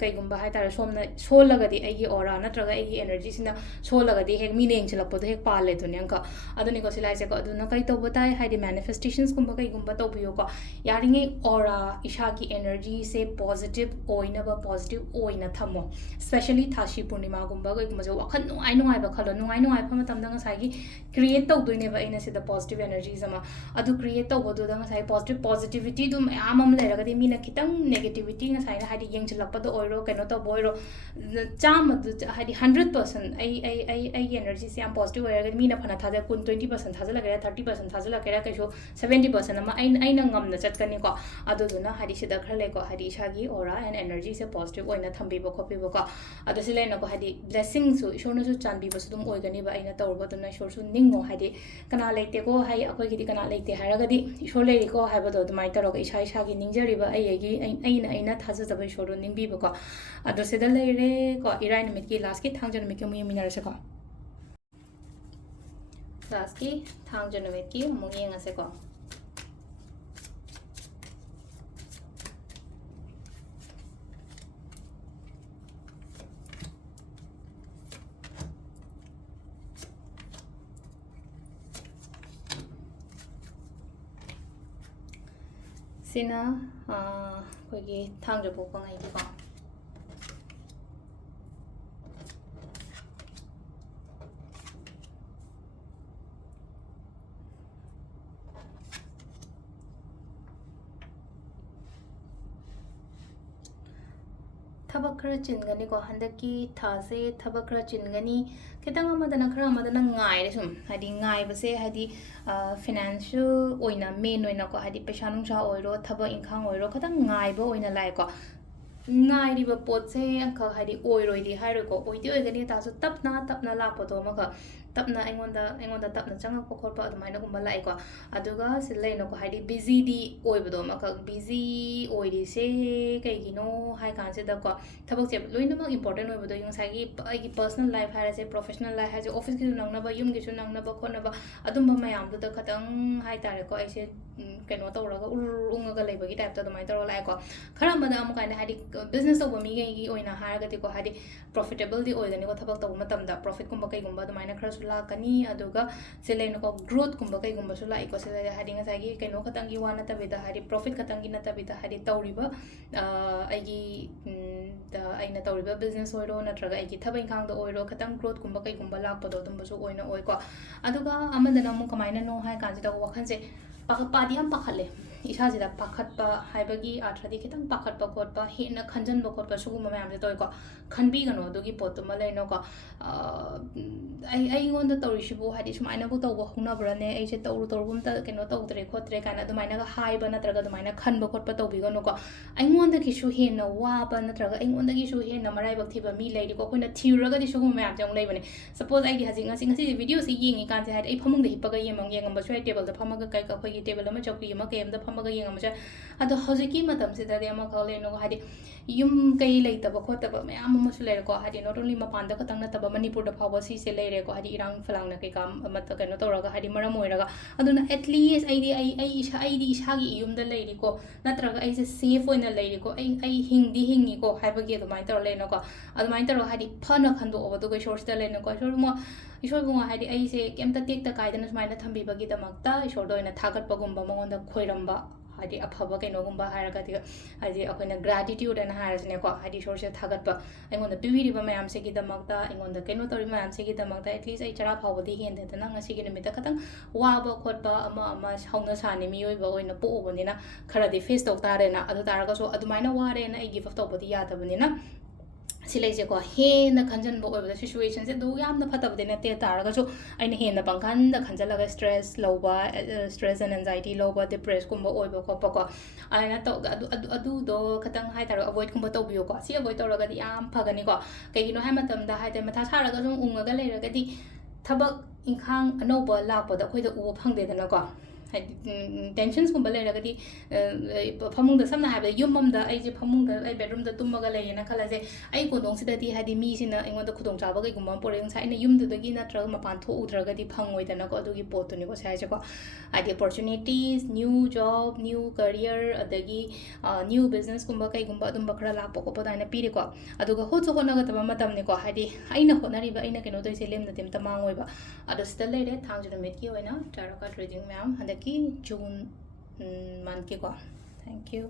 kai gumba hai tare somna solaga di ai aura natraga ai energy sina solaga di hek mi neng chilappo de hek pale dunyang ka aduni ko silai se ko aduna kai to botai hai di manifestations gumba kai gumba to biyo ko yaringe aura isha ki energy se positive oina ba positive oina thamo especially thashi purnima gumba ko gumba jo wakhan nungai ba khalo nungai phama tamda ngasai gi create to duine ba ina se the positive energy zama adu create to bodu da ngasai positivity ꯑꯗꯨ ꯃꯌꯥꯝ ꯑꯃ ꯂꯩꯔꯒꯗꯤ ꯃꯤꯅ ꯈꯤꯇꯪ ꯅꯦꯒꯦꯇꯤꯕꯤꯇꯤ ꯉꯁꯥꯏꯅ ꯍꯥꯏꯗꯤ ꯌꯦꯡꯁꯤꯜꯂꯛꯄꯗ ꯑꯣꯏꯔꯣ ꯀꯩꯅꯣ ꯇꯧꯕ ꯑꯣꯏꯔꯣ ꯆꯥꯝꯃꯗꯨ ꯍꯥꯏꯗꯤ 100% ꯑꯩꯒꯤ ꯑꯦꯅꯔꯖꯤꯁꯦ ꯌꯥꯝ ꯄꯣꯖꯤꯇꯤቭ ꯑꯣꯏꯔꯒꯗꯤ ꯃꯤꯅ ꯐꯅ 20% ꯊꯥꯖꯜꯂꯛꯀꯦꯔꯥ 30% ꯊꯥꯖꯜꯂꯛꯀꯦꯔꯥ ꯀꯩꯁꯨ 70% ꯑꯃ ꯑꯩꯅ ꯉꯝꯅ ꯆꯠꯀꯅꯤꯀꯣ ꯑꯗꯨꯗꯨꯅ ꯍꯥꯏꯗꯤ ꯁꯤꯗ ꯈꯔ ꯂꯩꯀꯣ ꯍꯥꯏꯗꯤ ꯏꯁꯥꯒꯤ ꯑꯣꯔꯥ ꯑꯦꯟ ꯑꯦꯅꯔꯖꯤꯁꯦ ꯄꯣꯖꯤꯇꯤቭ ꯑꯣꯏꯅ ꯊꯝꯕꯤꯕ ꯈꯣꯠꯄꯤꯕꯀꯣ ꯑꯗꯣ ꯁꯤ ꯂꯩꯅꯀꯣ ꯍꯥꯏꯗꯤ ꯕ꯭ꯂꯦꯁꯤꯡꯁꯨ ꯏꯁꯣꯔꯅꯁꯨ ꯆꯥꯟꯕꯤꯕꯁꯨ ꯑꯗꯨꯝ ꯑꯣꯏꯒꯅꯤꯕ ꯑꯩꯅ ꯇꯧꯔꯨꯕꯗꯨꯅ ꯏꯁꯣꯔꯁꯨ ꯅꯤꯡꯉꯣ ꯍꯥꯏꯗꯤ ꯀꯅꯥ ꯂꯩꯇꯦꯀꯣ ꯍꯥꯏ ꯑꯩꯈꯣꯏꯒꯤꯗꯤ ꯀꯅꯥ ꯂꯩꯇꯦ ꯍꯥꯏꯔꯒꯗꯤ ꯏꯁꯣꯔ ꯂꯩꯔꯤꯀꯣ ꯍꯥꯏꯕꯗꯣ ꯑꯗꯨꯃꯥꯏꯅ ꯇꯧꯔꯒ ꯏꯁꯥꯒꯤ ꯅꯤꯡꯖꯔꯤꯕ ꯑꯩꯅ ꯊꯥꯖꯖꯕ ꯏꯁꯣꯔꯗꯣ ꯅꯤꯡꯕꯤꯕꯀꯣ ꯑꯗꯣ ꯁꯤꯗ ꯂꯩꯔꯦꯀꯣ ꯏꯔꯥꯏ ꯅꯨꯃꯤꯠꯀꯤ ꯂꯥꯁꯀꯤ ꯊꯥꯡꯖ ꯅꯨꯃꯤꯠꯀꯤ ꯑꯃꯨꯛ ꯌꯦꯡꯃꯤꯟꯅꯔꯁꯦꯀꯣ ꯂꯥꯁꯀꯤ ꯊꯥꯡꯖ ꯅꯨꯃꯤꯠꯀꯤ ꯑꯃꯨꯛ ꯌꯦꯡꯉꯁꯦꯀꯣ ꯁꯤꯅ ꯑꯩꯈꯣꯏꯒꯤ ꯊꯥꯡꯖ ꯄꯣꯛꯄꯉꯩꯒꯤꯀꯣ ꯊꯕꯛ ꯈꯔ ꯆꯤꯟꯒꯅꯤꯀꯣ ꯍꯟꯗꯛꯀꯤ ꯊꯥꯁꯦ ꯊꯕꯛ ꯈꯔ ꯆꯤꯟꯒꯅꯤꯈꯤꯇꯪ ꯑꯃꯗꯅ ꯈꯔ ꯑꯃꯗꯅ ꯉꯥꯏꯔꯦ ꯁꯨꯝ ꯍꯥꯏꯗꯤ ꯉꯥꯏꯕꯁꯦ ꯍꯥꯏꯗꯤ ꯐꯤꯅꯥꯟꯁꯤꯌꯦꯜ ꯑꯣꯏꯅ ꯃꯦꯟ ꯑꯣꯏꯅꯀꯣ ꯍꯥꯏꯗꯤ ꯄꯩꯁꯥ ꯅꯨꯡꯁꯥ ꯑꯣꯏꯔꯣ ꯊꯕꯛ ꯏꯪꯈꯥꯡ ꯑꯣꯏꯔꯣ ꯈꯤꯇꯪ ꯉꯥꯏꯕ ꯑꯣꯏꯅ ꯂꯥꯛꯑꯦꯀꯣ ꯉꯥꯏꯔꯤꯕ ꯄꯣꯠꯁꯦ ꯑꯪꯈꯛ ꯍꯥꯏꯗꯤ ꯑꯣꯏꯔꯣꯏꯗꯤ ꯍꯥꯏꯔꯣꯏꯀꯣ ꯑꯣꯏꯗꯤ ꯑꯣꯏꯒꯅꯤ ꯇꯥꯔꯁꯨ ꯇꯞꯅ ꯂꯥꯛꯄꯗꯣ ꯑꯃꯈꯛ ꯇꯞꯅ ꯑꯩꯉꯣꯟꯗ ꯇꯞꯅ ꯆꯪꯉꯛꯄ ꯈꯣꯠꯄ ꯑꯗꯨꯃꯥꯏꯅꯒꯨꯝꯕ ꯂꯥꯛꯑꯦꯀꯣ ꯑꯗꯨꯒ ꯁꯤꯗ ꯂꯩꯅꯀꯣ ꯍꯥꯏꯗꯤ ꯕꯤꯖꯤꯗꯤ ꯑꯣꯏꯕꯗꯣ ꯑꯃꯈꯛ ꯕꯤꯖꯤ ꯑꯣꯏꯔꯤꯁꯦ ꯀꯩꯒꯤꯅꯣ ꯍꯥꯏ ꯀꯥꯟꯁꯤꯗꯀꯣ ꯊꯕꯛꯁꯦ ꯂꯣꯏꯅꯃꯛ ꯏꯝꯄꯣꯔꯇꯦꯟ ꯑꯣꯏꯕꯗꯣ ꯉꯁꯥꯏꯒꯤ ꯑꯩꯒꯤ ꯄꯔꯁꯅꯦꯜ ꯂꯥꯏꯐ ꯍꯥꯏꯔꯁꯦ ꯄ꯭ꯔꯣꯐꯦꯁꯅꯦꯜ ꯂꯥꯏꯐ ꯍꯥꯏꯔꯁꯦ ꯑꯣꯐꯤꯁꯀꯤꯁꯨ ꯅꯪꯅꯕ ꯌꯨꯝꯒꯤꯁꯨ ꯅꯪꯅꯕ ꯈꯣꯠꯅꯕ ꯑꯗꯨꯝꯕ ꯃꯌꯥꯝꯗꯨꯗ ꯈꯇꯪ ꯍꯥꯏꯇꯥꯔꯦꯀꯣ ꯑꯩꯁꯦ ꯀꯩꯅꯣ ꯇꯧꯔꯒ ꯎꯪꯉꯒ ꯂꯩꯕꯒꯤ ꯇꯥꯏꯞꯇ ꯑꯗꯨꯃꯥꯏꯅ ꯇꯧꯔꯒ ꯂꯥꯛꯑꯦꯀꯣ ꯈꯔ ꯑꯃꯅ ꯑꯃꯨꯛ ꯀꯥꯏꯅ ꯍꯥꯏꯗꯤ ꯕꯤꯖꯅꯦꯁ ꯇꯧꯕ ꯃꯤꯒꯩꯒꯤ ꯑꯣꯏꯅ ꯍꯥꯏꯔꯒꯗꯤꯀꯣ ꯍꯥꯏꯗꯤ ꯄ꯭ꯔꯣꯐꯤꯇꯦꯕꯜꯗꯤ ꯑꯣꯏꯒꯅꯤꯀꯣ ꯊꯕꯛ ꯇꯧꯕ ꯃꯇꯝꯗ ꯄ꯭ꯔꯣꯐꯤꯠꯀꯨꯝꯕ ꯀꯩꯒꯨꯝꯕ ꯑꯗꯨꯃꯥꯏꯅ ꯈꯔꯁꯨ ꯂꯥꯛꯀꯅꯤ ꯑꯗꯨꯒ ꯁꯤ ꯂꯩꯅꯀꯣ ꯒ꯭ꯔꯣꯠꯀꯨꯝꯕ ꯀꯩꯒꯨꯝꯕꯁꯨ ꯂꯥꯛꯏꯀꯣ ꯁꯤꯗ ꯍꯥꯏꯗꯤ ꯉꯁꯥꯏꯒꯤ ꯀꯩꯅꯣ ꯈꯇꯪꯒꯤ ꯋꯥ ꯅꯠꯇꯕꯤꯗ ꯍꯥꯏꯗꯤ ꯄ꯭ꯔꯣꯐꯤꯠ ꯈꯇꯪꯒꯤ ꯅꯠꯇꯕꯤꯗ ꯍꯥꯏꯗꯤ ꯇꯧꯔꯤꯕ ꯑꯩꯒꯤ ꯑꯩꯅ ꯇꯧꯔꯤꯕ ꯕꯤꯖꯅꯦꯁ ꯑꯣꯏꯔꯣ ꯅꯠꯇ꯭ꯔꯒ ꯑꯩꯒꯤ ꯊꯕꯛ ꯏꯪꯈꯥꯡꯗ ꯑꯣꯏꯔꯣ ꯈꯤꯇꯪ ꯒ꯭ꯔꯣꯠꯀꯨꯝꯕ ꯀꯩꯒꯨꯝꯕ ꯂꯥꯛꯄꯗꯣ ꯑꯗꯨꯝꯕꯁꯨ ꯑꯣꯏꯅ ꯑꯣꯏꯀꯣ ꯑꯗꯨꯒ ꯑꯃꯗꯅ ꯑꯃꯨꯛ ꯀꯃꯥꯏꯅꯅꯣ ꯍꯥꯏ ꯀꯥꯟꯁꯤꯗ ꯋꯥꯈꯜꯁꯦ ꯄꯥꯈꯠꯄꯗꯤ ꯌꯥꯝ ꯄꯥꯈꯠꯂꯦ ꯏꯁꯥꯁꯤꯗ ꯄꯥꯈꯠꯄ ꯍꯥꯏꯕꯒꯤ ꯑꯥꯔꯊꯗꯤ ꯈꯤꯇꯪ ꯄꯥꯈꯠꯄ ꯈꯣꯠꯄ ꯍꯦꯟꯅ ꯈꯟꯖꯟꯕ ꯈꯣꯠꯄ ꯁꯤꯒꯨꯝꯕ ꯃꯌꯥꯝꯁꯦ ꯇꯧꯋꯦꯀꯣ ꯈꯟꯕꯤꯒꯅꯣ ꯑꯗꯨꯒꯤ ꯄꯣꯠꯇꯨꯃ ꯂꯩꯅꯣꯀꯣ ꯑꯩꯉꯣꯟda ꯇꯧꯔꯤꯁꯤꯕꯨ ꯍꯥꯏꯗꯤ ꯁꯨꯃꯥꯏꯅꯕꯨ ꯇꯧꯕ ꯍꯧꯅꯕ꯭ꯔꯅꯦ ꯑꯩꯁꯦ ꯇꯧꯔꯨꯕ ꯑꯝꯇ ꯀꯩꯅꯣ ꯇꯧꯗ꯭ꯔꯦ ꯈꯣꯠꯇ꯭ꯔꯦ ꯀꯥꯏꯅ ꯑꯗꯨꯃꯥꯏꯅꯒ ꯍꯥꯏꯕ ꯅꯠꯇ꯭ꯔꯒ ꯑꯗꯨꯃꯥꯏꯅ ꯈꯟꯕ ꯈꯣꯠꯄ ꯇꯧꯕꯤꯒꯅꯨꯀꯣ ꯑꯩꯉꯣꯟꯗꯒꯤꯁꯨ ꯍꯦꯟꯅ ꯋꯥꯕ ꯅꯠꯇ꯭ꯔꯒ ꯑꯩꯉꯣꯟꯗꯒꯤꯁꯨ ꯍꯦꯟꯅ ꯃꯔꯥꯏꯕꯛ ꯊꯤꯕ ꯃꯤ ꯂꯩꯔꯤꯀꯣ ꯑꯩꯈꯣꯏꯅ ꯊꯤꯔꯨꯔꯒꯗꯤ ꯁꯤꯒꯨꯝꯕ ꯃꯌꯥꯝꯁꯦ ꯑꯃꯨꯛ ꯂꯩꯕꯅꯦ ꯁꯄꯣꯁ ꯑꯩꯗꯤ ꯉꯁꯤꯁꯦ ꯚꯤꯗꯤꯑꯣꯁꯤ ꯌꯦꯡꯉꯤꯀꯥꯟꯁꯦ ꯍꯥꯏꯗꯤ ꯑꯩ ꯐꯃꯨꯡꯗ ꯍꯤꯞꯄꯒ ꯌꯦꯡꯉꯝꯕꯁꯨ ꯌꯥꯏ ꯇꯦꯕꯜꯗ ꯐꯝꯃꯒ ꯑꯩꯈꯣꯏꯒꯤ ꯇꯦꯕꯜ ꯑꯃ ꯆꯧꯀ꯭ꯔꯤ ꯑꯃ ꯀꯩ ꯑꯃꯗ ꯐꯝꯃꯒ ꯌꯦꯡꯉꯝꯕꯁꯨ ꯌꯥꯏ ꯑꯗꯣ ꯍꯧꯖꯤꯛꯀꯤ ꯃꯇꯝꯁꯤꯗꯗꯤ ꯑꯃꯈꯛ ꯂꯩꯅꯣ ꯍꯥꯏꯗꯤ ꯌꯨꯝ ꯀꯩ ꯂꯩꯇꯕ ꯈꯣꯠꯇꯕ ꯃꯌꯥꯝ ꯑꯃꯁꯨ ꯂꯩꯔꯦꯀꯣ ꯍꯥꯏꯗꯤ ꯅꯣꯠ ꯑꯣꯟꯂꯤ ꯃꯄꯥꯟꯗ ꯈꯛꯇꯪ ꯅꯠꯇꯕ ꯃꯅꯤꯄꯨꯔꯗ ꯐꯥꯎꯕ ꯁꯤꯁꯦ ꯂꯩꯔꯦꯀꯣ ꯍꯥꯏꯗꯤ ꯏꯔꯥꯡ ꯐꯂꯥꯡꯅ ꯀꯩꯀꯥ ꯑꯃꯠꯇ ꯀꯩꯅꯣ ꯇꯧꯔꯒ ꯍꯥꯏꯗꯤ ꯃꯔꯝ ꯑꯣꯏꯔꯒ ꯑꯗꯨꯅ ꯑꯦꯠꯂꯤꯁ ꯑꯩꯗꯤ ꯏꯁꯥꯒꯤ ꯌꯨꯝꯗ ꯂꯩꯔꯤꯀꯣ ꯅꯠꯇ꯭ꯔꯒ ꯑꯩꯁꯦ ꯁꯦꯐ ꯑꯣꯏꯅ ꯂꯩꯔꯤꯀꯣ ꯑꯩ ꯍꯤꯡꯉꯤꯀꯣ ꯍꯥꯏꯕꯒꯤ ꯑꯗꯨꯃꯥꯏꯅ ꯇꯧꯔ ꯂꯩꯅꯣꯀꯣ ꯑꯗꯨꯃꯥꯏꯅ ꯇꯧꯔꯒ ꯍꯥꯏꯗꯤ ꯐꯅ ꯈꯟꯗꯣꯛꯑꯣꯕ ꯑꯗꯨꯒ ꯏꯁꯣꯔꯁꯤꯗ ꯂꯩꯅꯣꯀꯣ ꯏꯁꯣꯔꯕꯨꯡꯉꯣ ꯍꯥꯏꯗꯤ ꯑꯩꯁꯦ ꯀꯩꯝꯇ ꯇꯦꯛꯇ ꯀꯥꯏꯗꯅ ꯁꯨꯃꯥꯏꯅ ꯊꯝꯕꯤꯕꯒꯤꯗꯃꯛꯇ ꯏꯁꯣꯔꯗ ꯑꯣꯏꯅ ꯊꯥꯒꯠꯄꯒꯨꯝꯕ ꯃꯉꯣꯟꯗ ꯈꯣꯏꯔꯝꯕ ꯍꯥꯏꯗꯤ ꯑꯐꯕ ꯀꯩꯅꯣꯒꯨꯝꯕ ꯍꯥꯏꯔꯒꯗꯤ ꯍꯥꯏꯗꯤ ꯑꯩꯈꯣꯏꯅ ꯒ꯭ꯔꯥꯇꯤꯇ꯭ꯌꯨꯠ ꯑꯅ ꯍꯥꯏꯔꯁꯤꯅꯦꯀꯣ ꯍꯥꯏꯗꯤ ꯏꯁꯣꯔꯁꯦ ꯊꯥꯒꯠꯄ ꯑꯩꯉꯣꯟꯗ ꯄꯤꯕꯤꯔꯤꯕ ꯃꯌꯥꯝꯁꯤꯒꯤꯗꯃꯛꯇ ꯑꯩꯉꯣꯟꯗ ꯀꯩꯅꯣ ꯇꯧꯔꯤꯕ ꯃꯌꯥꯝꯁꯤꯒꯤꯗꯃꯛꯇ ꯑꯦꯠꯂꯤꯁ ꯑꯩ ꯆꯔꯥ ꯐꯥꯎꯕꯗꯤ ꯍꯦꯟꯗꯦꯗꯅ ꯉꯁꯤꯒꯤ ꯅꯨꯃꯤꯠꯇ ꯈꯇꯪ ꯋꯥꯕ ꯈꯣꯠꯄ ꯑꯃ ꯍꯧꯅ ꯁꯥꯅꯤ ꯃꯤꯑꯣꯏꯕ ꯑꯣꯏꯅ ꯄꯣꯛꯎꯕꯅꯤꯅ ꯈꯔꯗꯤ ꯐꯦꯁ ꯇꯧ ꯇꯥꯔꯦꯅ ꯑꯗꯨ ꯇꯥꯔꯒꯁꯨ ꯑꯗꯨꯃꯥꯏꯅ ꯋꯥꯔꯦꯅ ꯑꯩ ꯒꯤꯞ ꯑꯞ ꯇꯧꯕꯗꯤ ꯌꯥꯗꯕꯅꯤꯅ ꯁꯤ ꯂꯩꯁꯦꯀꯣ ꯍꯦꯟꯅ ꯈꯟꯖꯟꯕ ꯑꯣꯏꯕꯗ ꯁꯤꯆꯨꯋꯦꯁꯟꯁꯦ ꯑꯗꯨ ꯌꯥꯝꯅ ꯐꯠꯇꯕꯗꯤ ꯅꯠꯇꯦ ꯇꯥꯔꯒꯁꯨ ꯑꯩꯅ ꯍꯦꯟꯅ ꯄꯪꯈꯟꯗ ꯈꯟꯖꯜꯂꯒ ꯁ꯭ꯇ꯭ꯔꯦꯁ ꯂꯧꯕ ꯁ꯭ꯇ꯭ꯔꯦꯁ ꯑꯦꯟ ꯑꯦꯟꯖꯥꯏꯇꯤ ꯂꯧꯕ ꯗꯤꯄ꯭ꯔꯦꯁꯀꯨꯝꯕ ꯑꯣꯏꯕ ꯈꯣꯠꯄꯀꯣ ꯑꯗꯨꯃꯥꯏꯅ ꯑꯗꯨꯗꯣ ꯈꯇꯪ ꯍꯥꯏꯇꯥꯔꯦ ꯑꯦꯕꯣꯏꯗꯀꯨꯝꯕ ꯇꯧꯕꯤꯌꯨꯀꯣ ꯁꯤ ꯑꯦꯕꯣꯏꯗ ꯇꯧꯔꯒꯗꯤ ꯌꯥꯝ ꯐꯒꯅꯤꯀꯣ ꯀꯩꯒꯤꯅꯣ ꯍꯥꯏ ꯃꯇꯝꯗ ꯍꯥꯏꯇꯥꯔꯦ ꯃꯊꯥ ꯁꯥꯔꯒ ꯁꯨꯝ ꯎꯡꯉꯒ ꯂꯩꯔꯒꯗꯤ ꯊꯕꯛ ꯏꯪꯈꯥꯡ ꯑꯅꯧꯕ ꯂꯥꯛꯄꯗ ꯑꯩꯈꯣꯏꯗ ꯎꯕ ꯐꯪꯗꯦꯗꯅꯀꯣ ꯍꯥꯏꯗꯤ ꯇꯦꯟꯁꯟꯁꯀꯨꯝꯕ ꯂꯩꯔꯒꯗꯤ ꯐꯃꯨꯡꯗ ꯁꯝꯅ ꯍꯥꯏꯔꯕꯗ ꯌꯨꯝ ꯑꯃꯗ ꯑꯩꯁꯦ ꯐꯃꯨꯡꯗ ꯑꯩ ꯕꯦꯗꯔꯨꯝꯗ ꯇꯨꯝꯃꯒ ꯂꯩꯌꯦꯅ ꯈꯜꯂꯁꯦ ꯑꯩ ꯀꯣꯟꯗꯣꯡꯁꯤꯗꯗꯤ ꯍꯥꯏꯗꯤ ꯃꯤꯁꯤꯅ ꯑꯩꯉꯣꯟꯗ ꯈꯨꯗꯣꯡꯆꯥꯕ ꯀꯩꯒꯨꯝꯕ ꯑꯃ ꯄꯣꯔꯛꯑꯦ ꯉꯁꯥꯏ ꯑꯩꯅ ꯌꯨꯝꯗꯨꯗꯒꯤ ꯅꯠꯇ꯭ꯔꯒ ꯃꯄꯥꯟ ꯊꯣꯛꯎꯗ꯭ꯔꯒꯗꯤ ꯐꯪꯉꯣꯏꯗꯅꯀꯣ ꯑꯗꯨꯒꯤ ꯄꯣꯠꯇꯨꯅꯤꯀꯣ ꯁꯤ ꯍꯥꯏꯁꯦꯀꯣ ꯍꯥꯏꯗꯤ opportunities new job new career ꯑꯗꯒꯤ ꯅ꯭ꯌꯨ ꯕꯤꯖꯅꯦꯁꯀꯨꯝꯕ ꯀꯩꯒꯨꯝꯕ ꯑꯗꯨꯝꯕ ꯈꯔ ꯂꯥꯛꯄ ꯈꯣꯠꯄ ꯑꯗꯨꯃꯥꯏꯅ ꯄꯤꯔꯤꯀꯣ ꯑꯗꯨꯒ ꯍꯣꯠꯁꯨ ꯍꯣꯠꯅꯒꯗꯕ ꯃꯇꯝꯅꯤꯀꯣ ꯍꯥꯏꯗꯤ ꯑꯩꯅ ꯍꯣꯠꯅꯔꯤꯕ ꯑꯩꯅ ꯀꯩꯅꯣ ꯇꯧꯔꯤꯁꯦ ꯂꯦꯝꯅꯗꯤ ꯑꯝꯇ ꯃꯥꯡꯉꯣꯏꯕ ꯑꯗꯣ ꯁꯤꯗ ꯂꯩꯔꯦ ꯊꯥꯡꯖ ꯅꯨꯃꯤꯠꯀꯤ ꯑꯣꯏꯅ ꯇꯥꯔꯣ ꯀꯥꯔꯗ ꯔꯤꯗꯤꯡ ꯃꯌꯥꯝ ꯍꯟꯗꯛꯀꯤ ꯖꯨꯟ ꯃꯟꯊꯀꯤꯀꯣ ꯊꯦꯡꯛ ꯌꯨ